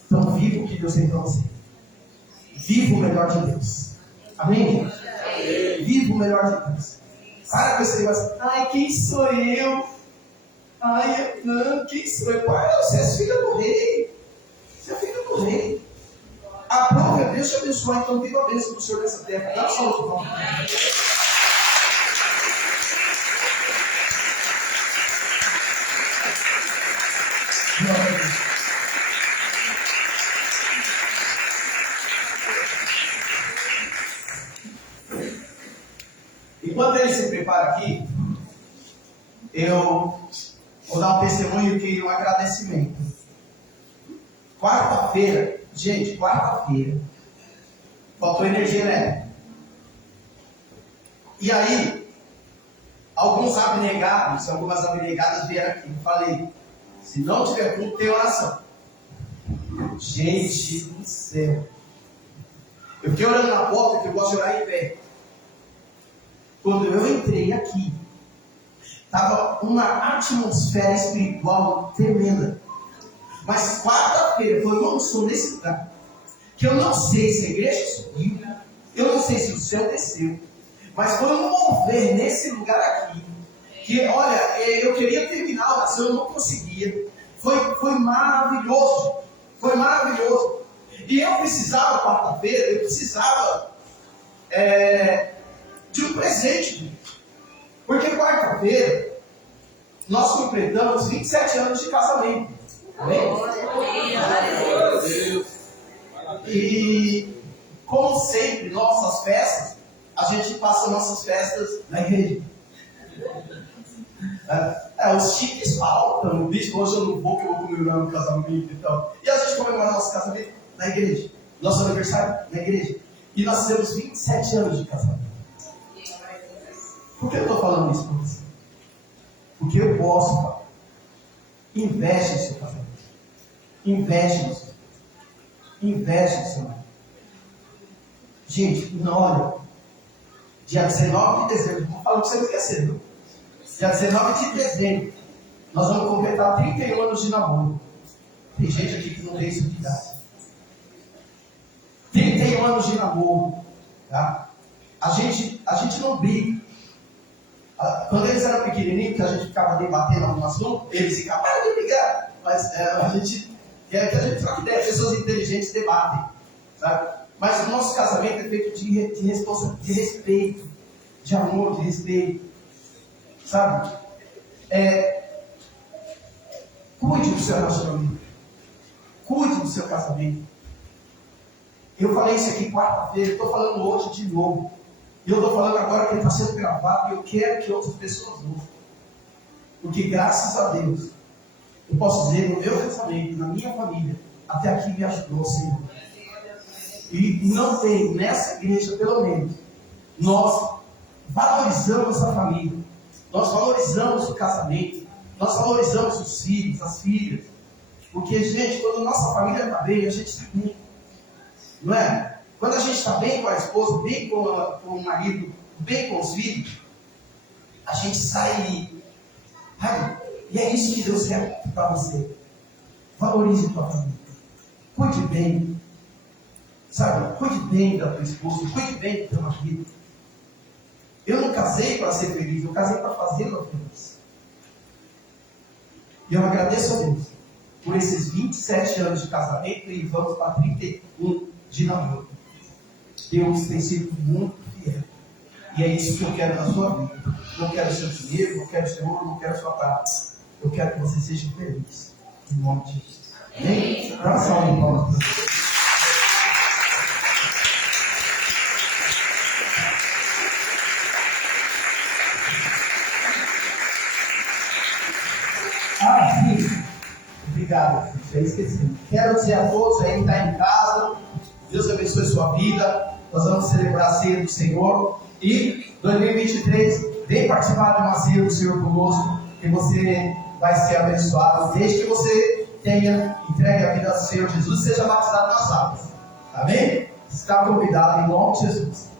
Então viva o que Deus tem para você. Viva o melhor de Deus. Amém, gente? Viva o melhor de Deus. Para com esse negócio. Ai, quem sou eu? Ai, não, quem sou eu? Pai, você é filha do rei. Você é filha do rei. A prova é Deus te abençoar, então viva a bênção do Senhor nessa terra. Dá só o nome. Enquanto ele se prepara aqui, eu vou dar um testemunho e um agradecimento. Quarta-feira, gente, faltou energia elétrica. E aí, algumas abnegadas vieram aqui. Eu falei, se não tiver culto, tem oração. Gente do céu. Eu fiquei orando na porta, que eu gosto de orar em pé. Quando eu entrei aqui, estava uma atmosfera espiritual tremenda. Mas quarta-feira foi uma unção nesse lugar, que eu não sei se a igreja subiu, eu não sei se o céu desceu, mas foi um mover nesse lugar aqui, que olha, eu queria terminar a oração, eu não conseguia. Foi maravilhoso, foi maravilhoso. E eu precisava, quarta-feira, de um presente. Porque quarta-feira nós completamos 27 anos de casamento. Amém? E como sempre, nossas festas, a gente passa nossas festas na igreja. Os chiques faltam, o bicho, hoje eu não vou, que eu vou comemorar no casamento e tal. E a gente comemora nosso casamento na igreja. Nosso aniversário na igreja. E nós temos 27 anos de casamento. Por que eu estou falando isso para você? Porque eu posso, pai. Investe no seu casamento. Investe no seu. Investe no seu marido. Gente, não olha. Dia 19 de dezembro, vou falar para você não esquecer, viu? Dia 19 de dezembro, nós vamos completar 31 anos de namoro. Tem gente aqui que não tem isso de idade. 31 anos de namoro. Tá? A gente não briga. Quando eles eram pequenininhos, que a gente ficava debatendo algum assunto, eles ficavam, para de brigar. Mas a gente troca ideia, pessoas inteligentes debatem. Sabe? Mas o nosso casamento é feito de respeito, de amor, de respeito. Sabe? Cuide do seu relacionamento. Cuide do seu casamento. Eu falei isso aqui quarta-feira, estou falando hoje de novo. E eu estou falando agora que ele está sendo gravado e eu quero que outras pessoas ouçam. Porque graças a Deus, eu posso dizer, no meu casamento, na minha família, até aqui me ajudou o Senhor. E não tem, nessa igreja, pelo menos, nós valorizamos a família. Nós valorizamos o casamento. Nós valorizamos os filhos, as filhas. Porque, gente, quando a nossa família está bem, a gente está bem. Não é? Quando a gente está bem com a esposa, bem com o marido, bem com os filhos, a gente sai. Sabe? E é isso que Deus quer para você. Valorize a tua família. Cuide bem. Sabe? Cuide bem da tua esposa. Cuide bem do teu marido. Eu não casei para ser feliz, eu casei para fazê-la feliz. E eu agradeço a Deus por esses 27 anos de casamento e vamos para 31 de namoro. Deus tem sido muito fiel. E é isso que eu quero na sua vida. Não quero seu dinheiro, não quero seu ouro, não quero sua prata. Eu quero que você seja feliz. Em nome de Jesus. Amém? Dá uma salva de palmas para você. Obrigado, eu esqueci. Quero dizer a todos aí que está em casa, Deus abençoe sua vida. Nós vamos celebrar a ceia do Senhor. E 2023, vem participar de uma ceia do Senhor conosco, que você vai ser abençoado, desde que você tenha entregue a vida ao Senhor Jesus e seja batizado nas águas. Amém? Está convidado em nome de Jesus.